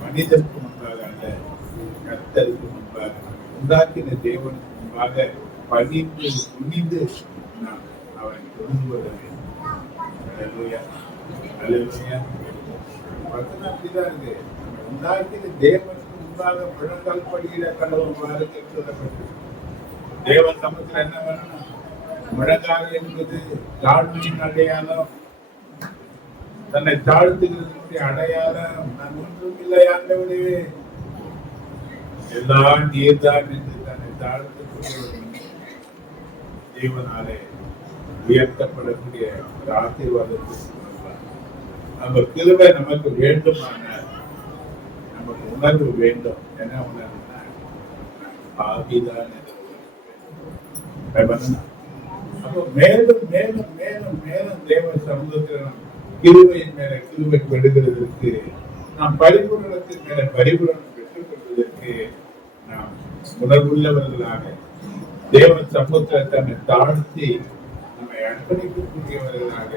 மனிதருக்கு முன்பாக அல்ல, கர்த்தருக்கு முன்பாக, உண்டாக்கின தேவனுக்கு முன்பாக பணிந்து துணிந்து நாம் அவரை தொழுதுவத வேண்டும். அல்லேலூயா, அல்லேலூயா. வசனம் அப்படிதான் இருக்கு. நம்ம உண்டாக்கின தேவனுக்கு முன்பாக முழங்கால் படியில கடவுள்வாறு சொல்லப்பட்டது. தேவ சமூகத்தில் என்ன பண்ணணும்? முழங்கால் என்பது தாழ்மையின் அடையாளம், தன்னை தாழ்த்துகிறதுடைய அடையாளம். நான் ஒன்றும் இல்லை ஆண்டவரே, எல்லாம் நீர்தான் என்று தன்னை தாழ்த்தக்கூடிய தேவனாலே உயர்த்தப்படக்கூடிய ஒரு ஆசீர்வாதத்தை நம்ம கிருபை நமக்கு வேண்டுமானால் நமக்கு உணர்வு வேண்டும். என்ன உணர்வுனா, பாவிதான் என்று உணர்வு. அப்போ மேலும் மேலும் மேலும் மேலும் தேவ சமூகத்தில் கிருபையின் மேல கிருபை பெறுகிறதற்கு, நாம் பரிபூரணத்தின் மேல பரிபூரணம் பெற்றுக் கொள்வதற்கு நாம் உணர்வுள்ளவர்களாக தேவ சமூகத்தை தன்னை தாழ்த்தி நம்மை அர்ப்பணிக்கக்கூடியவர்களாக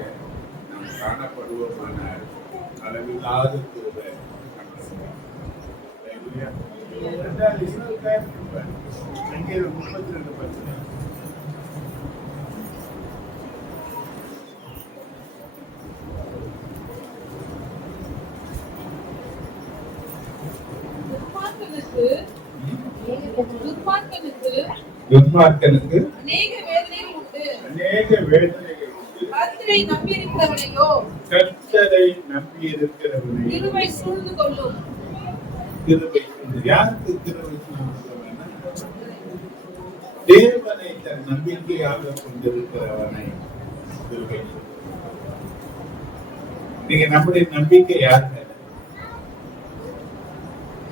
நாம் காணப்படுவோமானால் அளவில்லாத கிருபை. அங்கே 32 பர்சன்ட் துன்மார்க்கனுக்கு அநேக வேதனைகள் உண்டு. கர்த்தரை நம்பியிருக்கிறவனையோ கிருபை சூழ்ந்து கொள்ளும். கிருபை யாருக்கு கிருபை சூழ்ந்து கொள்ளும்? தேவனை தன் நம்பிக்கையாக கொண்டிருக்கிறவனை கிருபை சொல்லுகிறது. நீங்க நம்முடைய நம்பிக்கை யார் மேல?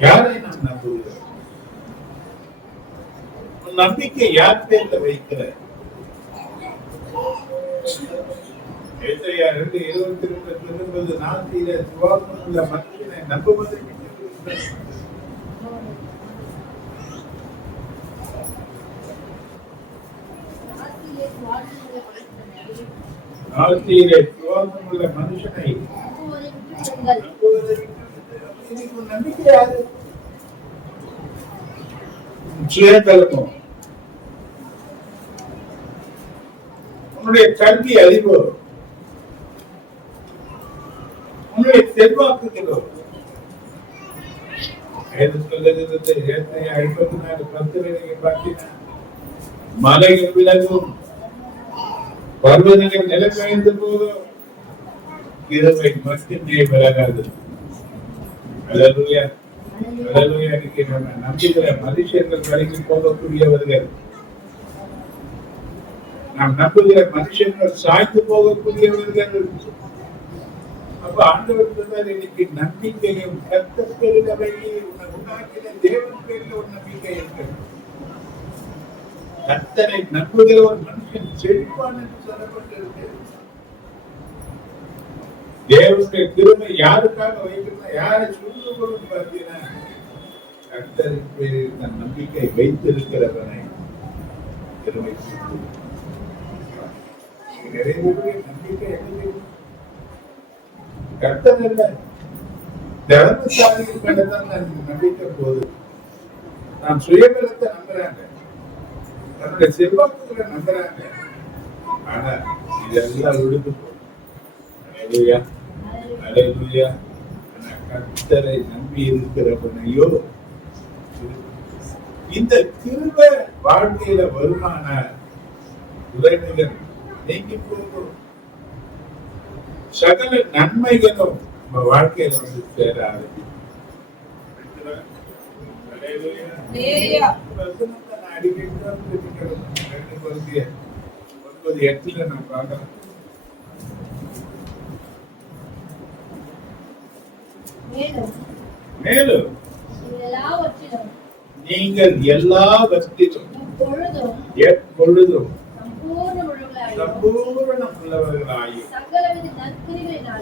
யாரை நாம் நம்புகிறோம்? உன் நம்பிக்கை யார் பேர்ல வைக்கிற? ஏசாயா 2:22 சொல்லும்போது நாட்டிலே சுவாசம் உள்ள மனுஷனை நம்புவதை விட்டு விடுங்கள். நாட்டிலே சுவாசம் உள்ள மனுஷனை நம்புவதை விட்டு விடுங்கள். இன்னைக்கு உன் நம்பிக்கை யாரு? சுயநலமும் உன்னுடைய கல்வி அறிவோ, உன்னுடைய செல்வாக்குகளோ, மலைகள் விலகும், பர்வதங்கள் நிலப்பெயர்ந்து போதும், கிருபை மட்டுமே விலகாது. அல்லேலூயா, அல்லேலூயா. நம்புகிற மனுஷர்கள் வரைக்கும் போகக்கூடியவர்கள், நாம் நம்புகிற மனுஷர்கள் சாய்ந்து போகக்கூடியவர்கள். அப்ப ஆண்டவர் சொன்னார், இன்னைக்கு நம்பிக்கையும் கர்த்தர் பெருகவையே உண்டாக்கின தேவன் பேரில் ஒரு நம்பிக்கை இருக்கிறது. கர்த்தரை நம்புகிற ஒரு மனுஷன் செழிப்பான் என்று சொல்லப்பட்டிருக்கு. தேவனுடைய கிருபை யாருக்காக வைக்கணும்? யாரை சொல்லுவோம் பார்த்தீங்கன்னா, கர்த்தரின் பேரில் தன் நம்பிக்கை வைத்திருக்கிறவனை கிருபை சொல்லுவோம். நிறைய பேருடைய நம்பிக்கை எங்க? கர்த்தர் அல்ல, தர்மசாலிகள் மேலதான் நம்பிக்கை போது. நாம் சுயபலத்தை நம்புறாங்க, தன்னுடைய செல்வாக்குகளை நம்புறாங்க. ஆனா இதெல்லாம் விழுந்து போகும். அல்லேலூயா, அல்லேலூயா. ஆனா கர்த்தரை நம்பி இருக்கிறவனையோ இந்த கிருபை வாழ்க்கையில வருமான உறவுகள் நீங்கி போகும். சகல நன்மைகளும் நம்ம வாழ்க்கையில வந்து சேர ஆரம்பிக்கும். நான் பார்க்கிறேன். மேலும் நீங்கள் எல்லாவற்றிலும் எப்பொழுதும் சம்பூர்ணம் உள்ளவர்களாயும்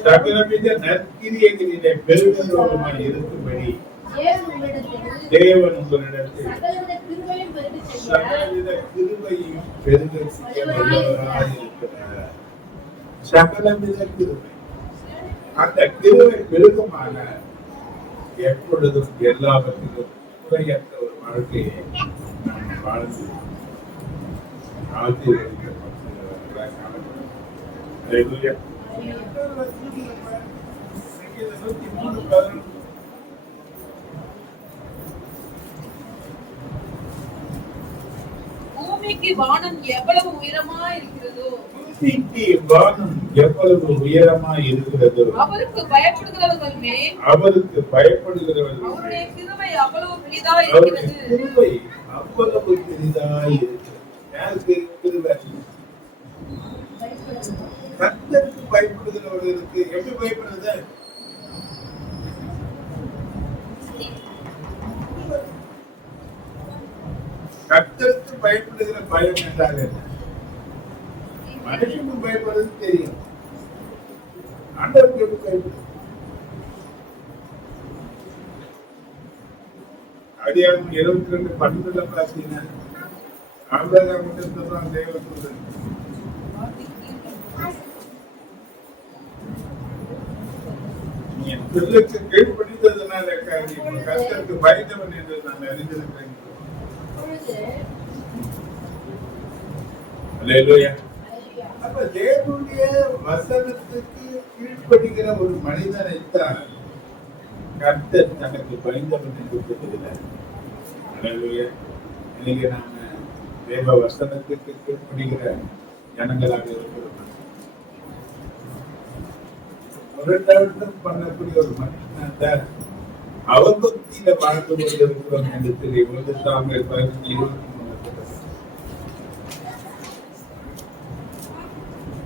சகலவித நற்கிரியைகளிலே பெருகலோகமாய் இருக்கும்படி தேவன் உங்களிடத்தில் சகலவித கிருபையும் பெருக செய்யவல்லவராய் இருக்கிறார். சகலவித கிருபை, அந்த கிருபை பெருகுமான எப்பொழுதும் எல்லாவற்றிலும் குறையற்ற ஒரு வாழ்க்கையை வாழ்ந்து ஆசீர்வதிக்கப்பட்டவர்களாய் காணப்படும். அல்லேலூயா. பூமிக்கு வானம் எவ்வளவு உயரமா இருக்கிறதோ, பூமிக்கு வானம் எவ்வளவு உயரமா இருக்கிறதோ, அவருக்கு பயப்படுகிறவர்கள் மேல் அவருக்கு பயப்படுகிறவர்கள் அவருடைய கிருபை அவ்வளவு பெரிதாய் இருக்கிறது. கிருபை அவ்வளவு பெரிதாய் இருக்கிறது. யாருக்கு கிருபை? கர்த்தருக்கு பயப்படுகிறவர்களுக்கு. எப்படி பயப்படுறது? கர்த்தருக்கு பயப்படுகிற பயம் என்றால் என்ன? மனுஷனுக்கு பயப்படுறது தெரியும், ஆண்டவருக்கு எப்படி பயப்படுது? ஆதியாகமம் 22:12 பார்த்தீங்கன்னா, ஆபிரகாம் சொல்றான் தேவதூதன், நீ என் சொல்லுக்கு கீழ்ப்படிந்ததுனால கர்த்தருக்கு பயந்தவன் என்று நான் அறிந்திருக்கிறேன். அல்லேலூயா. அப்ப தேவனுடைய வசனத்துக்கு கீழ்ப்படுகிற ஒரு மனிதனைத்தான் கர்த்தர் தனக்கு பயந்தவன் என்று சொல்லுகிறார். அல்லேலூயா. இன்னைக்கு நாம தேவ வசனத்துக்கு கீழ்ப்படுகிற ஜனங்களாக இருக்கிறோம். முரட்டாட்டம் பண்ணக்கூடிய ஒரு மனுஷன் அவபக்தியில வாழ்ந்து கொண்டிருக்கிறோம் என்று சொல்லி 1 சாமுவேல் 15:23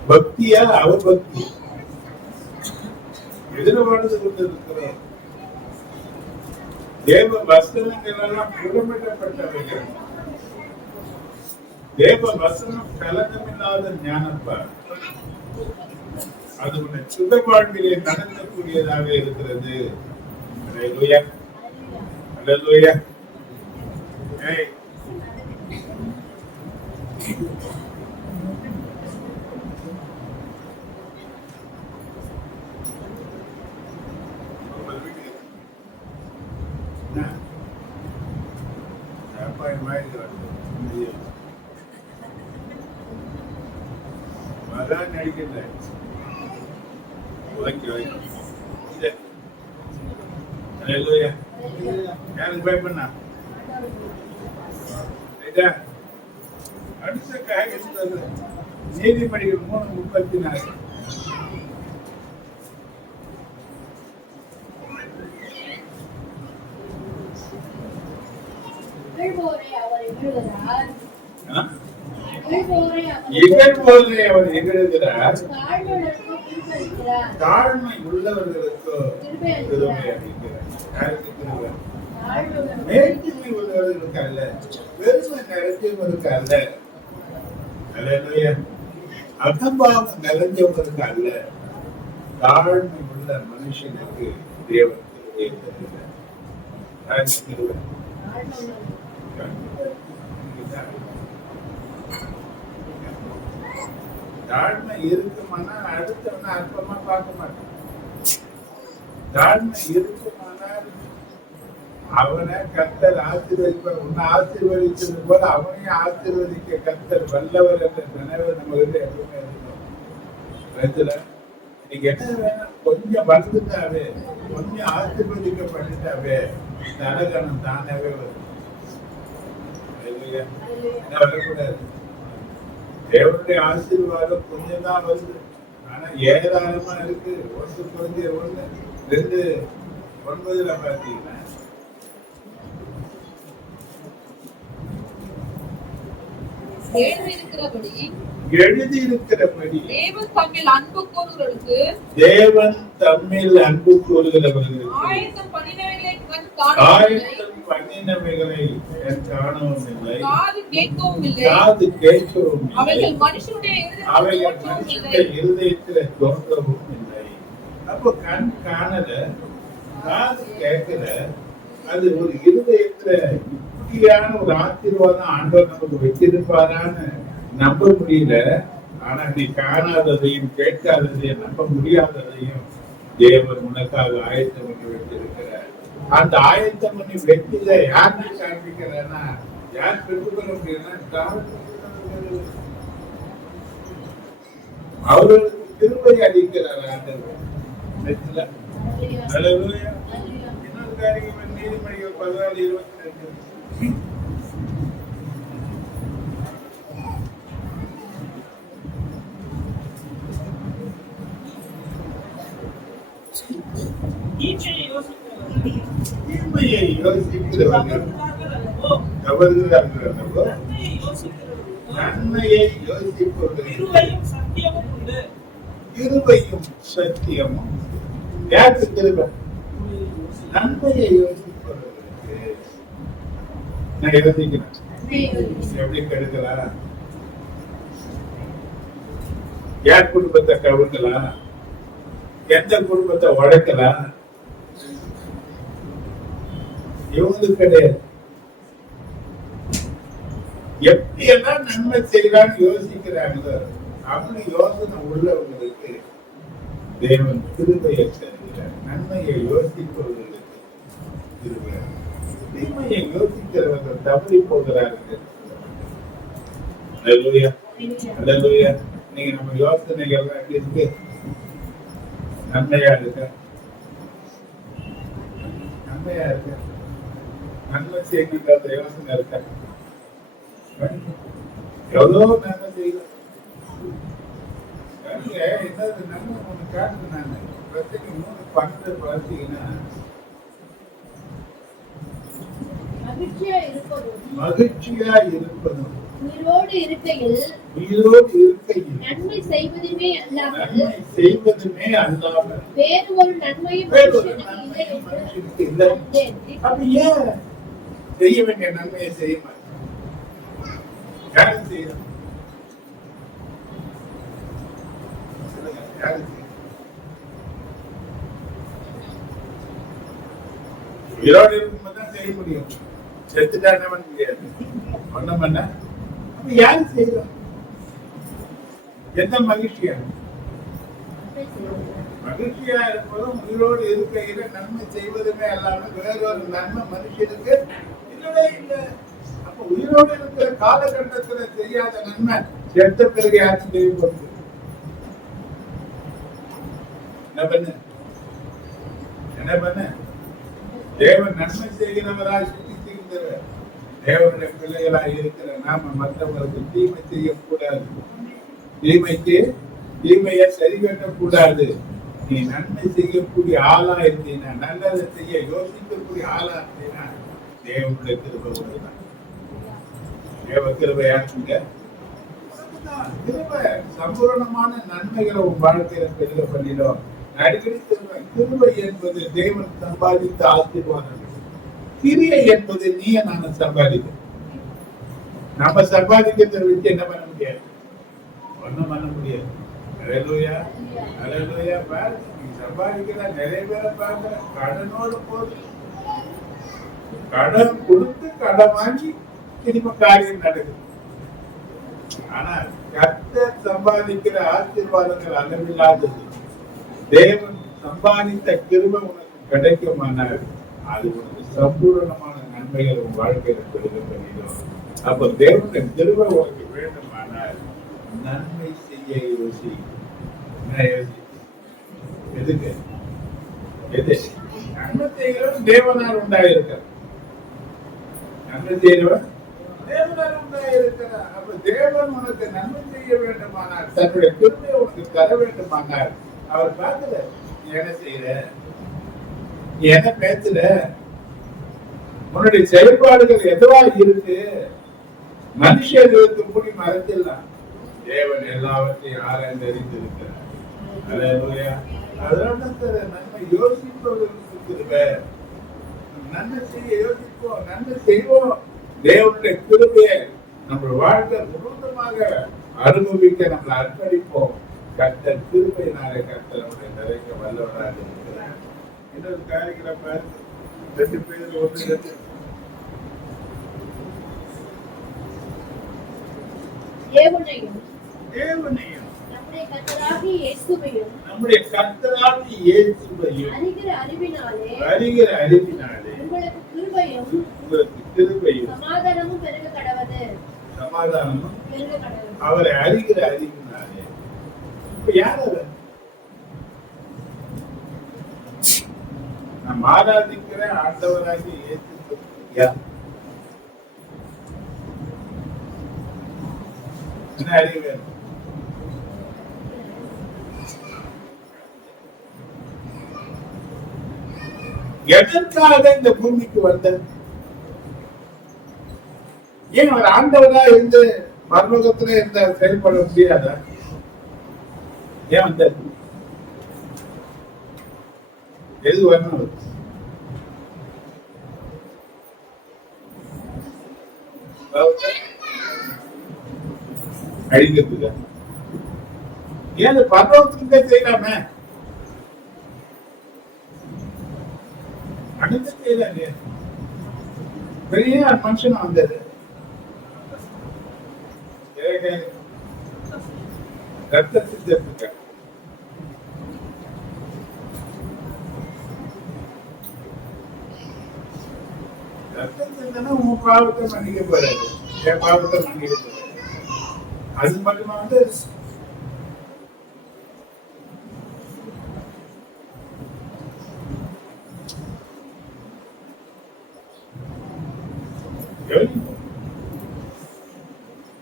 பக்தியா அவபக்தி எதிர வாழ்ந்து கொண்டிருக்கிறோம். தேவ வசனங்கள் எல்லாம் புறமிடப்பட்டவைகள். தேவ வசனம் கலக்கமில்லாத ஞானப்பா, அது உன்னை சுத வாழ்விலே நடத்தக்கூடியதாக இருக்கிறது. அல்லேலூயா, அல்லேலூயா. ஏய், என்ன? அப்பா என் மாதிரி வருது. மகன் நடிக்கல. Okay okay. சரி. அல்லேலூயா. யாருக்கு பயப்படனா? ரைட்டா? அடுத்த காரியம் நீதிமொழிகள் 3:34. இகழ்வோரை அவர் இகழுகிறார். ஆ? இகழ்வோரை அவர் இகழ்வோரை அவர் இகழுகிறார். தாழ்மையுள்ளவர்களுக்கு கிருபை அளிக்கிறார். தாழ்மை உள்ளவர்களுக்கு கிருபை கிருபை அளிக்கிறார். அளிக்கிறார். யாருக்கு கிருபை? தாழ்மையுள்ளவர்களுக்கு மேன்மை உள்ளவர்களுக்கு அல்ல, பெருமை நிறைஞ்சவர்களுக்கு அல்ல. அல்லேலூயா. அகம்பாவம் நிறைஞ்சவர்களுக்கு அல்ல, தாழ்மை உள்ள மனுஷனுக்கு தேவன் கிருபையை தருகிறார். யாருக்கு கிருபை? தாழ்மை இருக்குமானால் அடுத்தவனை அற்பமா பார்க்க மாட்டான். தாழ்மை இருக்குமானால் அவனை கர்த்தர் ஆசீர்வதிப்பார். உன்னை ஆசீர்வதித்தது போல அவனையும் ஆசீர்வதிக்க கர்த்தர் வல்லவர் என்ற நினைவு நம்ம கிட்ட எப்பவுமே இருக்கணும். நீங்க என்ன வேணும்? கொஞ்சம் வளர்ந்துட்டாவே, கொஞ்சம் ஆசீர்வதிக்கப்பட்டுட்டாவே தனகணம் தானாவே வரும். என்ன வரக்கூடாது? தேவனுடைய ஆசீர்வாதம் கொஞ்சம் தான் வருது, ஆனா ஏராளமா இருக்கு. 1:2 பாத்தீங்கன்னா எழுதி இருக்கிறபடி தேவன் தம்மில் அன்பு கூறுகிறவர்களுக்கு தேவன் தம்மில் அன்பு கூறுகிறவர்களுக்கு ஆயத்தம் பண்ணினவைகளை ஆயத்தம் பண்ணினவைகளை காணவும் இல்லை, காது கேட்கவும் இல்லை, காது கேட்கவும் இல்லை, அவைகள் மனுஷனுடைய இருதயத்தில் தோன்றவும் இல்லை. அப்போ கண் காணல, காது கேட்கல, அது ஒரு இருதயத்துல இப்படியான ஒரு ஆசீர்வாதம் ஆண்டவர் நமக்கு வச்சிருப்பாரான்னு நம்ப முடியல. ஆனா நீ காணாததையும் கேட்காததையும் நம்ப முடியாததையும் தேவன் உனக்காக ஆயத்தம் பண்ணி வச்சிருக்கிறார். அந்த ஆயத்தம் பண்ணி வெற்றில யாருக்கு காண்பிக்கிறேன்னா, யார் பெற்றுக்கொள்ள முடியும்னா அவர்களுக்கு கிருபை அளிக்கிறார் ஆண்டவர். அல்லேலூயா. இன்னொரு காரியம் நீதிமொழிகள் 14:22. தீமையை யோசிக்கிறவர்கள் தவறுகிறார்கள் அல்லவோ, நன்மையை யோசிப்பவர்கள் கிருபையும் சத்தியமும். யாருக்கு கிருபை? நன்மையை யோசிப்பவர்களுக்கு. நான் யோசிக்கிறேன், எப்படி கெடுக்கலாம், யார் குடும்பத்தை கவுக்கலாம், எந்த குடும்பத்தை உடைக்கலாம், இவங்களுக்கு கிடையாது. எப்படி எல்லாம் நன்மை செய்யலாம்னு யோசிக்கிறாங்களோ அப்படி யோசனை உள்ளவங்களுக்கு தேவன் கிருபையை தருகிறார். நன்மையை யோசிப்பவர்களுக்கு கிருபை, தீமையை யோசிக்கிறவர்கள் தவறி போகிறார்கள். அல்லேலூயா, அல்லேலூயா. நீங்க நம்ம யோசனைகள் எப்படி இருக்கு? நன்மையா இருக்க, நன்மையா இருக்க, நன்மை செய்யணுன்ற அந்த யோசனை இருக்க. எவ்வளவு நன்மை செய்யல, என்னது நன்மை ஒண்ணு காட்டு. நான் பிரச்சனை 3:12 பார்த்தீங்கன்னா, மகிழ்ச்சியா இருப்பதும் உயிரோடு இருக்கையில் நன்மை செய்வதுமே அல்லாமல் வேறு ஒரு நன்மையும் வேறு ஒரு மனுஷனுக்கு இல்லை நன்மையும் என்று மனுஷனுக்கு இல்லை. அறிந்தேன். அப்ப ஏன் செய்ய வேண்டிய நன்மையை செய்ய மாட்டேன்? யாரும் செய்யணும்? சொல்லுங்க, யாரும் செய்யணும்? உயிரோடு இருக்கும்போது தான் செய்ய முடியும். செத்துட்டா என்ன பண்ண முடியாது. ஒண்ணும் பண்ண அப்ப யாரு செய்யணும்? எந்த மகிழ்ச்சியா மகிழ்ச்சியா இருப்பதும் உயிரோடு இருக்கையில நன்மை செய்வதுமே அல்லாமல் வேறொரு நன்மை மனுஷனுக்கு இல்லவே இல்லை. அப்ப உயிரோடு இருக்கிற காலகட்டத்துல செய்யாத நன்மை செத்த பிறகு யாரும் செய்ய போகுது? என்ன பண்ண தேவன் நன்மை செய்கிறவராய் சுத்தி செய்கிறவர். தேவனுடைய பிள்ளைகளாய் இருக்கிற நாம மற்றவங்களுக்கு தீமை செய்யக்கூடாது. தீமைக்கு தீமையை சரி கட்டக்கூடாது. நீ நன்மை செய்யக்கூடிய ஆளா இருந்தீங்கன்னா, நல்லதை செய்ய யோசிக்கக்கூடிய ஆளா இருந்தீங்கன்னா தேவனுடைய கிருபை ஒன்றுதான். தேவ கிருபையாச்சுங்க. கிருபை சம்பூரணமான நன்மைகளை உன் வாழ்க்கையில பெருக பண்ணிடும். அடிக்கடி சொல்றேன், கிருபை என்பது தேவன் சம்பாதித்த ஆசீர்வாதம். கிரியை என்பது நீ நானும் சம்பாதிக்கும். நம்ம சம்பாதிக்கிறத வச்சு என்ன பண்ண முடியாது? ஒண்ணும் பண்ண முடியாது. அல்லேலூயா, அல்லேலூயா. பாருங்க, நீ சம்பாதிக்கிற நிறைய பேரை பார்க்கிற கடனோடு போது, கடன் கொடுத்து கடன் வாங்கி திரும்ப காரியம் நடக்குது. ஆனா கர்த்தர் சம்பாதிக்கிற ஆசீர்வாதங்கள் அளவில்லாதது. தேவன் சம்பாதித்த கிருபை உனக்கு கிடைக்குமானால் அது உனக்கு சம்பூரணமான நன்மைகள் உன் வாழ்க்கையில பெருக பண்ணிடும். அப்ப தேவனுடைய கிருபை உனக்கு வேண்டுமானால் நன்மை செய்ய யோசி. என்ன யோசி? எதுக்கு? எது? நன்மை செய்கிறவன் தேவனால் உண்டாயிருக்கிறார். நன்மை செய்கிறவன் தேவனால் உண்டாயிருக்கிறார். அப்ப தேவன் உனக்கு நன்மை செய்ய வேண்டுமானால், தன்னுடைய கிருபையை உனக்கு தர வேண்டுமானால் அவர் பார்க்கல நீ என்ன செய்யற, நீ என்ன பேசுற, உன்னுடைய செயல்பாடுகள் எதுவா இருக்கு. மனுஷர்களுக்கு மூடி மறைச்சிடலாம். தேவன் எல்லாவற்றையும் ஆராய்ந்து அறிந்திருக்கிறார். அல்லேலூயா. அதனால நன்மை யோசிப்பவர்களுக்கு கிருபை. நன்மை செய்ய யோசிப்போம், நன்மை செய்வோம். தேவனுடைய கிருபையை நம்ம வாழ்க்கை முழுவதுமாக அனுபவிக்க நம்மளை அர்ப்பணிப்போம். கர்த்தர் கிருபையினாலே கர்த்தர் நம்முடைய நிறைக்க வல்லவராக இருக்கிறார். இன்னொரு காரியங்களை பார்த்து 2 பேர் 1 தேவனையும் நம்முடைய கர்த்தராகிய இயேசுவையும் அறிகிற அறிவினாலே உங்களுக்கு கிருபையும் சமாதானமும் பெருக கடவது. அவரை அறிகிற அறிவினாலே. இப்ப யார் அவர்? நாம் ஆராதிக்கிற ஆண்டவராகிய இயேசு யார்? என்ன அறிவு வேணும்? எதற்காக இந்த பூமிக்கு வந்தது? ஏன் அவர் ஆண்டவரா இருந்து பரலோகத்துல இருந்த செயல்பட முடியாத? ஏன் வந்தது? எது வரணும்? அழிக்கிறதுக்கு. ஏன் பரலோகத்துக்கு செய்யலாமே? அனைத்து செய்யல. பெரிய மனுஷன் வந்தது. ரத்த சித்தத்துக்கு ரத்தம் சிந்தனா உன் பாவத்தை மன்னிக்க போறாரு, என் பாவத்தை மன்னிக்க போறாரு. அது மட்டுமா வந்து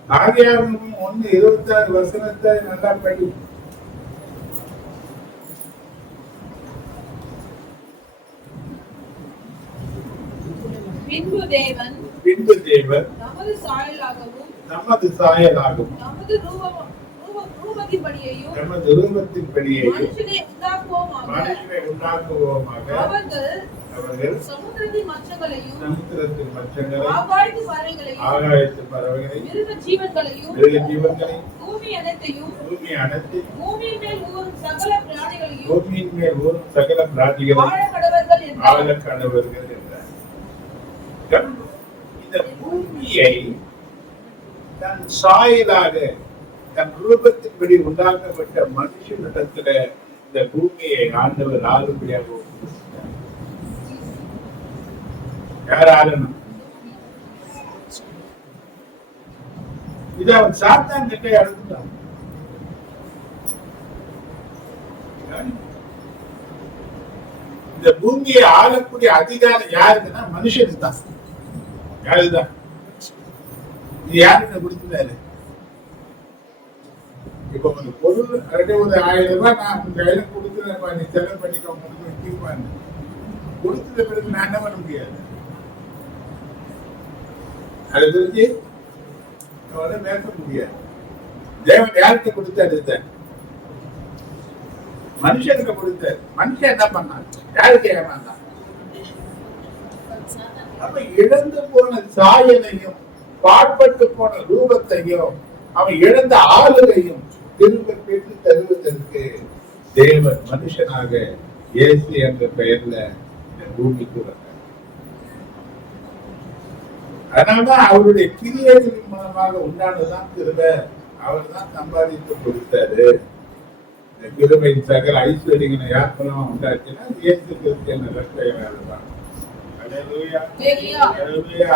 ஆதியாகமம் 1:26 வசனத்தை நல்லா படி. பின்பு தேவன் நமது சாயலாகவும் நமது சாயலாகும் நமது ரூபத்தின்படியையும் நமது ரூபத்தின்படியையும் மனுஷனை உண்டாக்குவோமாக. அவர்கள் சமுத்திரத்தின் மச்சங்களையும் சமுத்திரத்தின் மச்சங்களையும் ஆகாயத்து பறவைகளையும் மிருக ஜீவன்களையும் பூமி அனைத்தையும் பூமியின் மேல் ஊறும் சகல பிராணிகளையும் ஆள கடவர்கள் என்றார். இந்த பூமியை தன் சாயலாக தன் ரூபத்தின்படி உண்டாக்கப்பட்ட மனுஷனிடத்துல இந்த பூமியை ஆண்டவர் ஆளுபடியாக ஒப்புக்கொடுத்தார். யார் ஆளணும்? இதை அவன் சாத்தான் கிட்டே அழுத்தான். இந்த பூமியை ஆளக்கூடிய அதிகாரம் யாருக்குன்னா மனுஷனுக்கு தான். யாருதான் இது யாருக்கு கொடுத்துட்டாரு? இப்ப ஒரு பொருள் ஒரு 1000 ரூபாய் நான் உங்க கையில கொடுத்துறேன், நீ செலவு பண்ணிக்கோ தீர்ப்பாங்க. கொடுத்துட்ட பிறகு நான் என்ன பண்ண முடியாது? அதை தெரிஞ்சு பேச முடியாது. தேவன் யாருக்கு கொடுத்தாரு? மனுஷனுக்கு கொடுத்தாரு. மனுஷன் என்ன பண்ணான்? யாருக்கு ஏமாந்தான்? அப்ப இழந்து போன சாயலையும் பாட்பட்டு போன ரூபத்தையும் அவன் இழந்த ஆளுகையும் திரும்ப பெற்று தருவதற்கு தேவன் மனுஷனாக இயேசு என்ற பெயர்ல இந்த பூமிக்கு வந்தார். அதனால்தான் அவருடைய கிரியைகளின் மூலமாக உண்டானதுதான் கிருபை. அவர் தான் சம்பாதித்து கொடுத்தாரு. இந்த கிருபையின் சகல ஐஸ்வர்யங்களை யார் மூலமா உண்டாச்சுன்னா இயேசு கிறிஸ்து என்ற ரட்சகரால்தான்.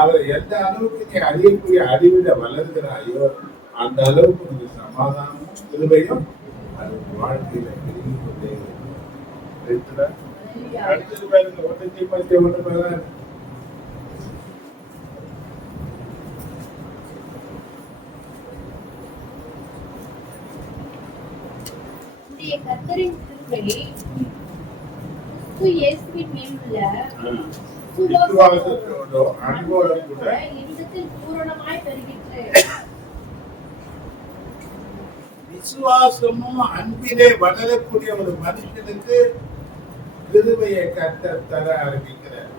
அவர் எந்த அளவுக்கு நீ அறியக்கூடிய அறிவிட வளர்கிறாயோ அந்த அளவுக்கு நீங்க சமாதானமும் கிருபையும் அது வாழ்க்கையில பெருகி கொண்டே அடுத்தது பாருங்க 1:10 கர்த்தரின் கிருபை இயேசுவின் மேலுள்ள அன்போடும் கூட என்னிடத்தில் பூரணமாய் பெருகிற்று. விசுவாசமும் அன்பிலே வளரக்கூடிய ஒரு மனுஷனுக்கு கிருபையை கர்த்தர் தர ஆரம்பிக்கிறார்.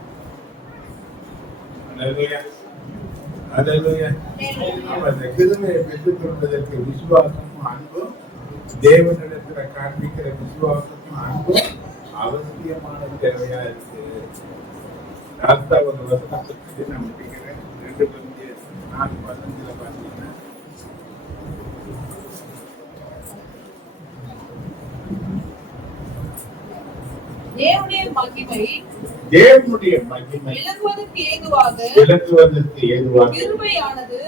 அந்த கிருபையை பெற்றுக் கொள்வதற்கு விசுவாசமும் அன்பும் தேவனிடத்துல காண்பிக்கிற விசுவாசமும் அன்பும் அவசியமான தேவையா இருக்கு. ஒரு வசனத்துக்கு நான் முடிக்கிறேன். 2 Corinthians 4:15 பார்த்தீங்கன்னா தேவனுடைய மகிமை விளங்குவதற்கு ஏதுவாக கிருபையானது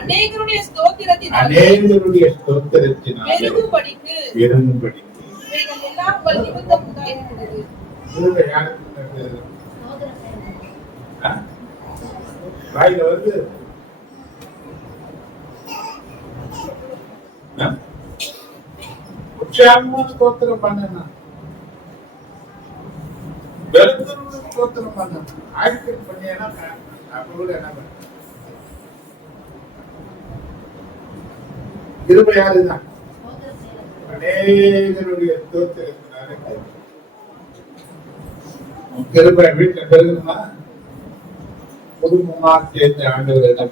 அநேகருடைய ஸ்தோத்திரத்தினாலே பெருகும்படிக்கு இவைகள் எல்லாம் உங்கள் நிமித்தம் உண்டாயிருக்கிறது. கிருபை யாருக்கு உண்டாகிறது? வாயில வந்து உற்சாகமா ஸ்தோத்திரம் பண்ணனா, வெறுத்தவங்க ஸ்தோத்திரம் பண்ண ஆக்டிவ் பண்ணியா அப்ப கூட என்ன பண்ண கிருபை யாருதான்? அநேகருடைய ஸ்தோத்திரத்தினால கிருபை வீட்டுல பெருகணுமா? குடும்பமா சேர்ந்த ஆண்டவர் என்ன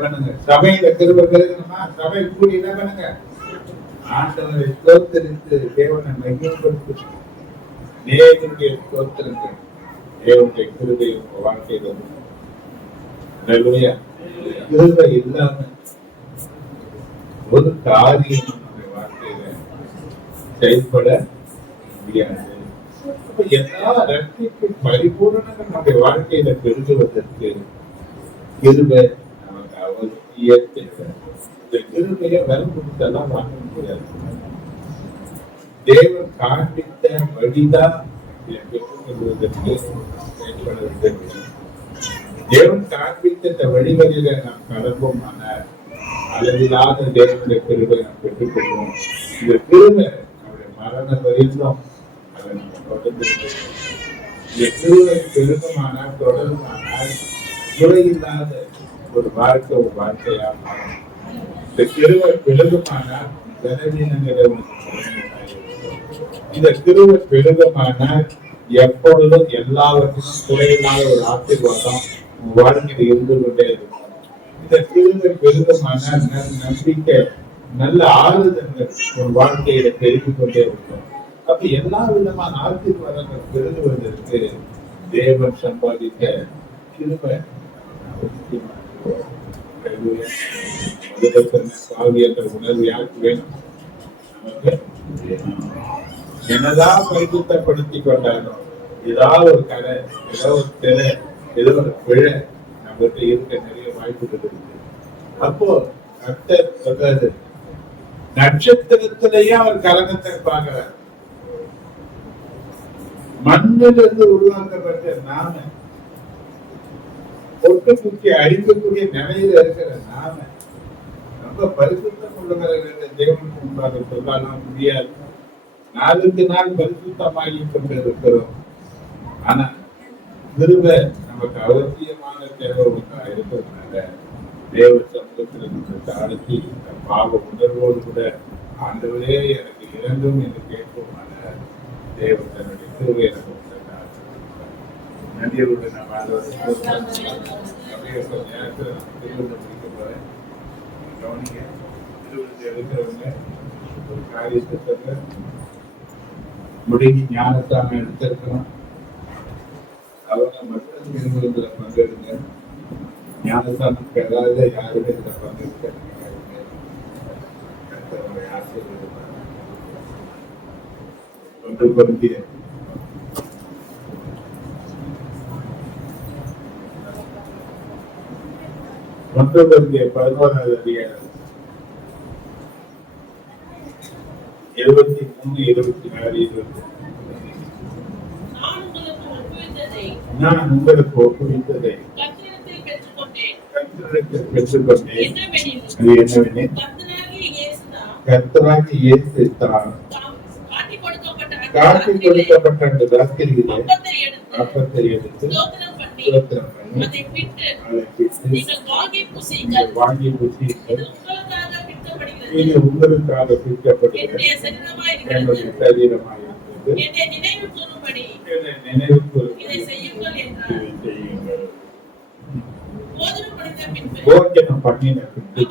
பண்ணுங்க? சபையில கிருபை பெருகணுமா? சபை கூடி என்ன பண்ணுங்க? ஆண்டவரை ஸ்தோத்திரித்து தேவனை மகிமைப்படுத்தி தேவனுடைய ஸ்தோத்திரங்கள் தேவனுடைய கிருபை உங்க வாழ்க்கையில கிருபை இல்லாம ஒரு காரியம் நம்முடைய வாழ்க்கையில செயல்பட முடியாது. எல்லா ரட்சிப்பு பரிபூரணங்கள் நம்முடைய வாழ்க்கையில பெருகுவதற்கு கிருபை நமக்கு அவசிய தேவை. இந்த கிருபையை வரம் கொடுத்தெல்லாம் வாங்க முடியாது. தேவன் காண்பித்த வழிதான் பெற்றுக்கொள்வதற்கு செயல்படுவதற்கு. தேவன் காண்பித்த இந்த வழிகளில நாம் கடப்போமான அளவிலான தேவனுடைய கிருபை நாம் பெற்றுக்கொள்வோம். இந்த கிருபை நம்முடைய மரண வரையிலும் அதை நம்ம தொடர்ந்து இந்த கிருபை பெருகமானால் தொடருமானால் குறையில்லாத ஒரு வாழ்க்கையா மாறும். இந்த கிருபை பெருகுமானால் பலவீனங்களை இந்த கிருபை பெருகுமானால் எப்பொழுதும் எல்லாவற்றிலும் குறையில்லாத ஒரு ஆசீர்வாதம் உங்க வாழ்க்கையில் இருந்து கொண்டே இருக்கும். இந்த கிருபை பெருகுமானால் நம்பிக்கை, நல்ல ஆறுதல்கள் ஒரு வாழ்க்கையில பெருகிக் கொண்டே இருக்கும். அப்ப எல்லா விதமான ஆசீர்வாதங்கள் பெருகுவதற்கு தேவன் சம்பாதிக்க கிருபை உணர்வு யாருக்கு வேணும்? நமக்கு என்னதான் பரிசுத்தப்படுத்திக் கொண்டாலும் ஏதாவது ஒரு கரை, ஏதோ ஒரு திரை, ஏதோ ஒரு பிழை நம்மகிட்ட இருக்க நிறைய வாய்ப்புகள் இருக்கு. அப்போ கர்த்தர் சொல்றாரு, நட்சத்திரத்திலேயே அவர் கலகத்தை பார்க்கிறார். மண்ணிலிருந்து உருவாக்கப்பட்ட நாம, ஒட்டுக்குச்சி அழிக்கக்கூடிய நிலையில இருக்கிற நாம ரொம்ப பரிசுத்தம் உள்ளவர்கள் தேவனுக்கு முன்பாக சொல்லலாம் முடியாது. நாளுக்கு நாள் பரிசுத்தமாகி கொண்டிருக்கிறோம். ஆனா கிருபை நமக்கு அவசியமான தேவை ஒன்றா இருக்கிறதுனால தேவ சமூகத்தில் நம்ம தாழ்த்தி பாவ உணர்வோடு கூட ஆண்டவரே எனக்கு இறங்கும் என்று கேட்போமான தேவ தன்னுடைய கிருபை எனக்கு நன்றியோடு நான் நேரத்தில் திருவிழா முடிக்க போறேன். கவனிங்க, திருவிழா எடுக்கிறவங்க ஒரு காரியத்தை முடிஞ்சு ஞானத்தாம எடுத்திருக்கணும். அவங்க மட்டும் திருவிழா பங்கெடுங்க. ஞானத்தானம் பெறாத யாருமே இதில் பங்கெடுக்க ஆசீர்வாதம். 1 கொரிந்தியர் 11வது அதிகாரம் 73, 24, 25. நான் உங்களுக்கு ஒப்புவித்ததை கர்த்தரிடத்தில் பெற்றுக்கொண்டேன். அது என்னவெனில், கர்த்தராகிய இயேசு தான் காட்டிக் கொடுக்கப்பட்ட அந்த ராத்திரியிலே அப்பத்தை எடுத்து ஸ்தோத்திரம் பண்ணி அதை பிட்டு வாங்கி புசியுங்கள். இது உங்களுக்காக பிரிக்கப்படுகிற என்னுடைய சரீரமாக இருந்தது. என்னை நினைவு கூறும்படி இதை செய்யுங்கள். போஜனம் பண்ணின பின்பு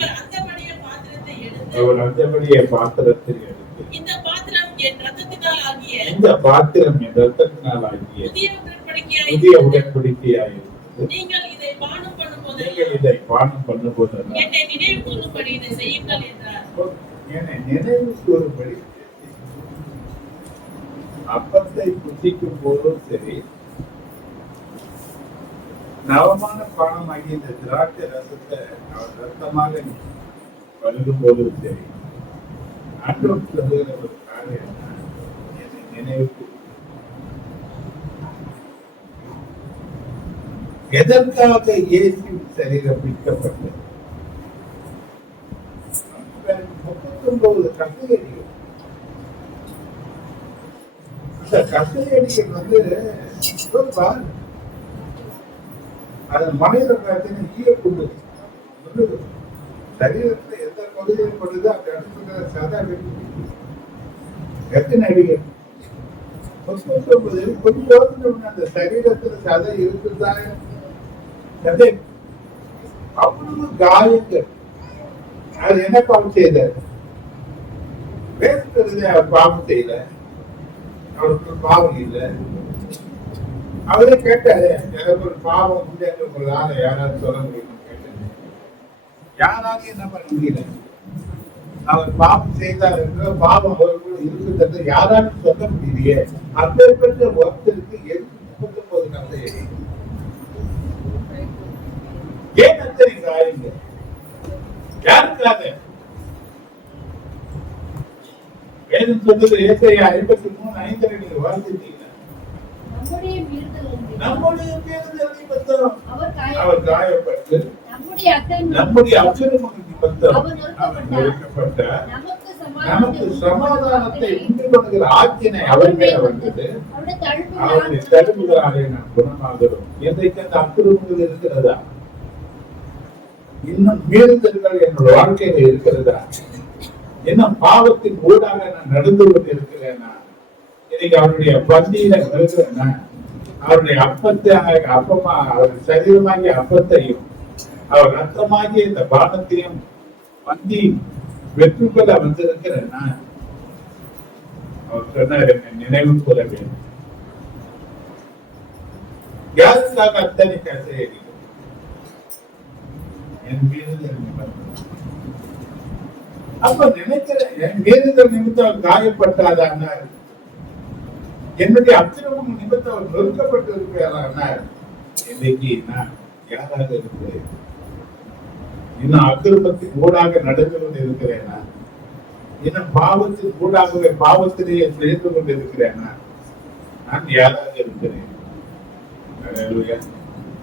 அவர் அந்தபடியே பாத்திரத்தில் எடுத்து, இந்த பாத்திரம் என் ரத்தத்தினால் ஆகிய புதிய உடன்படிக்கையாயிருக்கிறது. நீங்கள் இதை பானம் பண்ணும்போது என்னை நினைவு கூறும்படி அப்பத்தை புசிக்கும் போதும் சரி, நவமான பானமாகி இந்த திராட்சை ரசத்தை அவர் ரத்தமாக பருகும் போதும் சரி, ஆண்டவர் சொல்லுகிற ஒரு காரியம் என்னை நினைவு. எதற்காக இயேசு சரீரம் பிடிக்கப்பட்டது? 39 கசையடிகள். அந்த கசையடிகள் அதன் மனித பார்த்தீங்கன்னா ஈயக்குண்டு சரீரத்துல எந்த பகுதியில் படுதோ அந்த இடத்துல சதா எத்தனை அடிகள்? 39. கொஞ்சம் அந்த சரீரத்துல சதை இருக்குதா? அவ்வளவு காயங்கள். அது என்ன பாவம் செய்த? வேறு அவர் பாவம் செய்யல, அவருக்கு பாவம் இல்லை. அவரே கேட்டாரு, எனக்கு ஒரு பாவம் உண்டு என்று ஒரு ஆளை யாராவது சொல்ல முடியும் கேட்டாரு. யாராலும் என்ன பண்ண முடியல. அவர் பாவம் செய்தார் என்ற பாவம் அவருக்குள்ள இருக்கிறது யாராலும் சொல்ல முடியலையே. அப்பேற்பட்ட ஒருத்தருக்கு எதுக்கு 39 கதை? ஏன் அத்தனை காயங்க? யாருக்காக? வேதம் சொல்றது ஏசாயா 53:5 நீங்க வாசித்தீங்கன்னா, நம்முடைய மீறுதல் நிமித்தம் அவர் காயப்பட்டு, நம்முடைய அக்கிரமங்கள் நிமித்தம் அவர் நொறுக்கப்பட்டார். நமக்கு சமாதானத்தை உண்டு பண்ணுகிற ஆக்கினை அவர் மேல வந்தது. அவருடைய தழும்புகளாலே நாம் குணமாகிறோம். இன்றைக்கு அந்த அக்கிரமங்கள் இருக்கிறதா? இன்னும் மீறுதல்கள் என்னோட வாழ்க்கையில இருக்கிறதா? இன்னும் பாவத்தின் ஊடாக நான் நடந்து கொண்டு இருக்கிறேனா? இன்னைக்கு அவருடைய பந்தியில இருக்கிறேன்னா அவருடைய அப்பமா அவர் சரீரமாகிய அப்பத்தையும் அவர் ரத்தமாகிய இந்த பானத்தையும் பந்தி வெற்றி கொள்ள வந்திருக்கிறேன்னா அவர் சொன்னார், என்னை நினைவு கூற வேண்டும். யாருக்காக அத்தனை கசை என் மீறுதல் நிமித்தம். அப்ப நினைக்கிறேன், என் மீறுதல் நிமித்தம் அவர் காயப்பட்டாதானார், என்னுடைய அக்கிரமம் நிமித்தம் அவர் நொறுக்கப்பட்டு இருக்கிறார். இன்னைக்கு நான் யாராக இருக்கிறேன்? இன்னும் அக்கிரமத்தின் ஊடாக நடந்து கொண்டு இருக்கிறேனா? இன்னும் பாவத்தின் ஊடாகவே பாவத்திலேயே சேர்ந்து கொண்டு இருக்கிறேனா? நான் யாராக இருக்கிறேன்?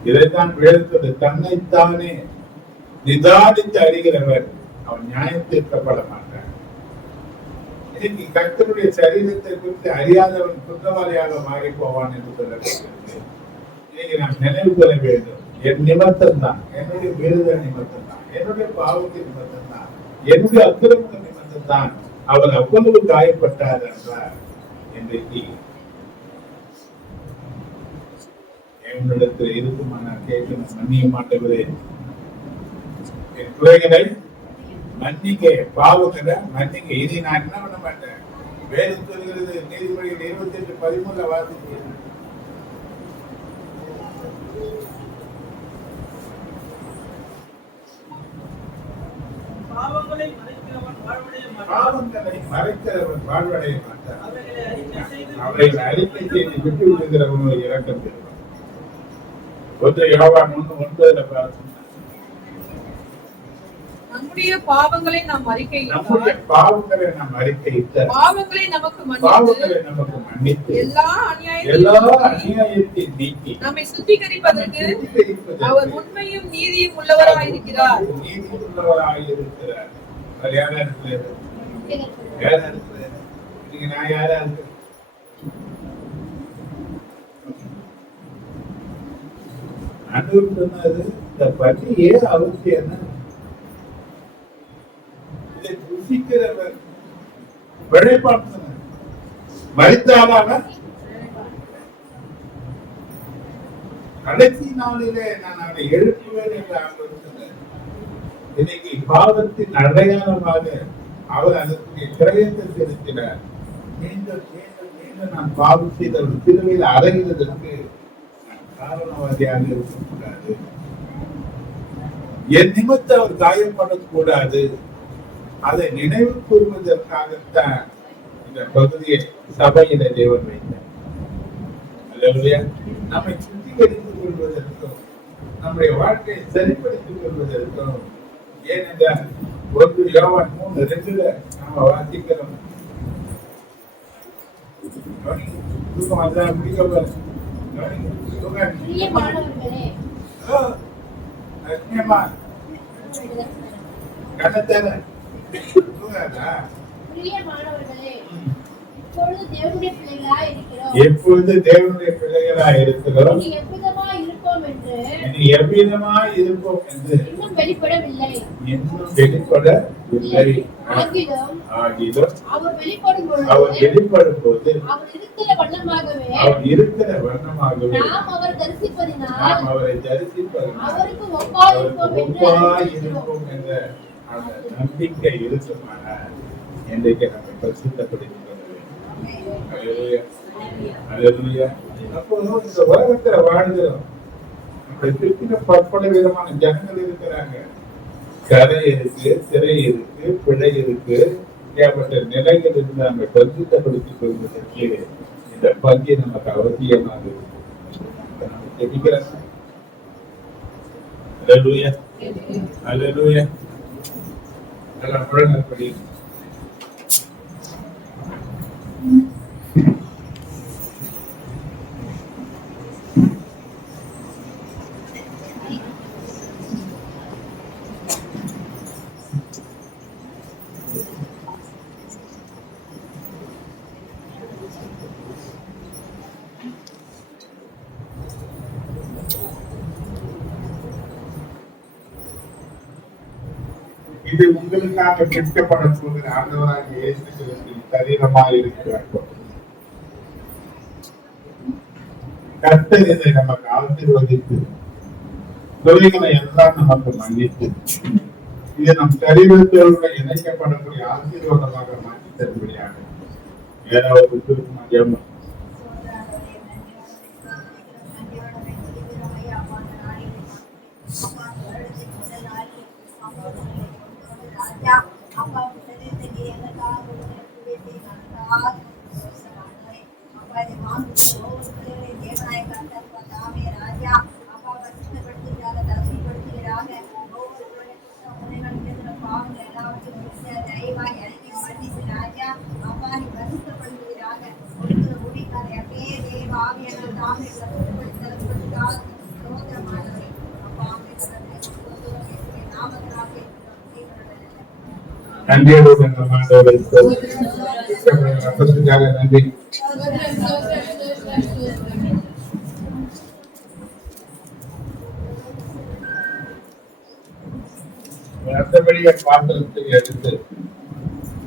இதைத்தான் வேதத்தது, தன்னைத்தானே நிதானித்து அறிகிறவர் அவன் நியாயம் தீர்க்கப்பட மாட்டான். இன்னைக்கு கர்த்தருடைய சரீரத்தை குறித்து அறியாதவன் குற்றவாளியாக மாறி போவான் என்று சொல்லப்படுகிறது. இன்னைக்கு நாம் நினைவு கொள்ள வேண்டும், என் நிமித்தம் தான், என்னுடைய மீறுதல் நிமித்தம் தான், என்னுடைய பாவத்தின் நிமித்தம் தான், என்னுடைய அக்கிரமத்தின் நிமித்தம் தான் அவர் அவ்வளவு காயப்பட்டார் என்றார். இன்றைக்கு என்னிடத்தில் இருக்குமா நான் கேட்கணும், மன்னிய மாட்டவரே, என் குறைகளை மன்னிக்க, பாவங்களை மன்னிக்க. இனி நான் என்ன பண்ண மாட்டேன். வேதம் சொல்கிறது, நீதிமொழிகள் 28:13 வாசிக்கிறேன். பாவங்களை மறைக்கிறவன் வாழ்வடைய மாட்டான். பாவங்களை மறைக்கிறவன் வாழ்வடைய மாட்டான். அவைகளை அறிக்கை செய்து விட்டு விடுகிறவனோ இரக்கம் பெறுவான். 1 யோவான் 1:9 பார்த்து, நம்முடைய பாவங்களை நாம் அறிக்கையிட்டால் பாவங்களை நமக்கு மன்னித்து எல்லா அநியாயத்தையும் நீக்கி நம்மை சுத்திகரிப்பதற்கு அவர் உண்மையும் நீதியும் உள்ளவராயிருக்கிறார். ஆண்டவர் சொன்னது, இந்த பலியே அவசியம். இதை புசிக்கிறவர் மறித்தாலாக கடைசி நாளிலே நான் அவனை எழுப்புவேன் என்று ஆண்டவர் சொன்னார். இன்னைக்கு பாவத்தின் அடையாளமாக அவர் அதற்கு கிரயத்தை செலுத்தினார். மீண்டும் மீண்டும் மீண்டும் நான் பாவம் செய்த ஒரு திருவையில் அறைகிறதற்கு காரணவாதியாக இருக்கக்கூடாது. என் நிமித்தம் அவர் காயப்படக்கூடாது. அதை நினைவு கூறுவதற்காகத்தான் இந்த பகுதியை சபையில தேவன் வைத்தார். நம்மை சுத்திகரித்துக் கொள்வதற்கும் நம்முடைய வாழ்க்கையை சரிப்படுத்திக் கொள்வதற்கும். ஏனென்றால் 1 யோவான் 3:2 நாம வாசிக்கிறோம். எப்பொழுது தேவனுடைய பிள்ளைகளாய் இருக்கிறோம், இனி எவ்விதமாய் இருப்போம் என்று இன்னும் வெளிப்படவில்லை. ஆகிலும் அவர் வெளிப்படும் போது அவர் இருக்கிற வண்ணமாகவே நாம் அவரை தரிசிப்பதினால் அவருக்கு ஒப்பாய் இருப்போம் என்ற அந்த நம்பிக்கை இருக்குமானால் இன்றைக்கு நம்மை பரிசுத்தப்படுத்திக் கொள்ள வேண்டும். அப்போ இந்த உலகத்துல வாழ்கிறோம். நம்முடைய சுற்றின பற்பல விதமான ஜனங்கள் இருக்கிறாங்க. கரை இருக்கு, சிறை இருக்கு, பிழை இருக்கு, ஏற்பட்ட நிலைகள் இருந்து நம்மை பரிசுத்தப்படுத்திக் கொள்வதற்கு இந்த பங்கி நமக்கு அவசியமாக இருக்கு. நம்ம ஜெபிக்கிறோம். அல்லேலூயா, அல்லேலூயா. எல்லாம் முழங்கப்படி இது உங்களுக்காக கேட்கப்பட போகிற ஆண்டவராகிய இயேசு கிறிஸ்துவின் சரீரமாக இருக்கிறார். கர்த்தர் இதை நமக்கு ஆசீர்வதித்து தொழில்களை எல்லாம் நமக்கு மன்னித்து இது நம் சரீரத்தோடு இணைக்கப்படக்கூடிய ஆசீர்வாதமாக மாற்றி தரும்படியாக ஏதாவது திருமணம் நன்றியோடு நன்றி. ரத்தபடிய பாத்திரத்தை எடுத்து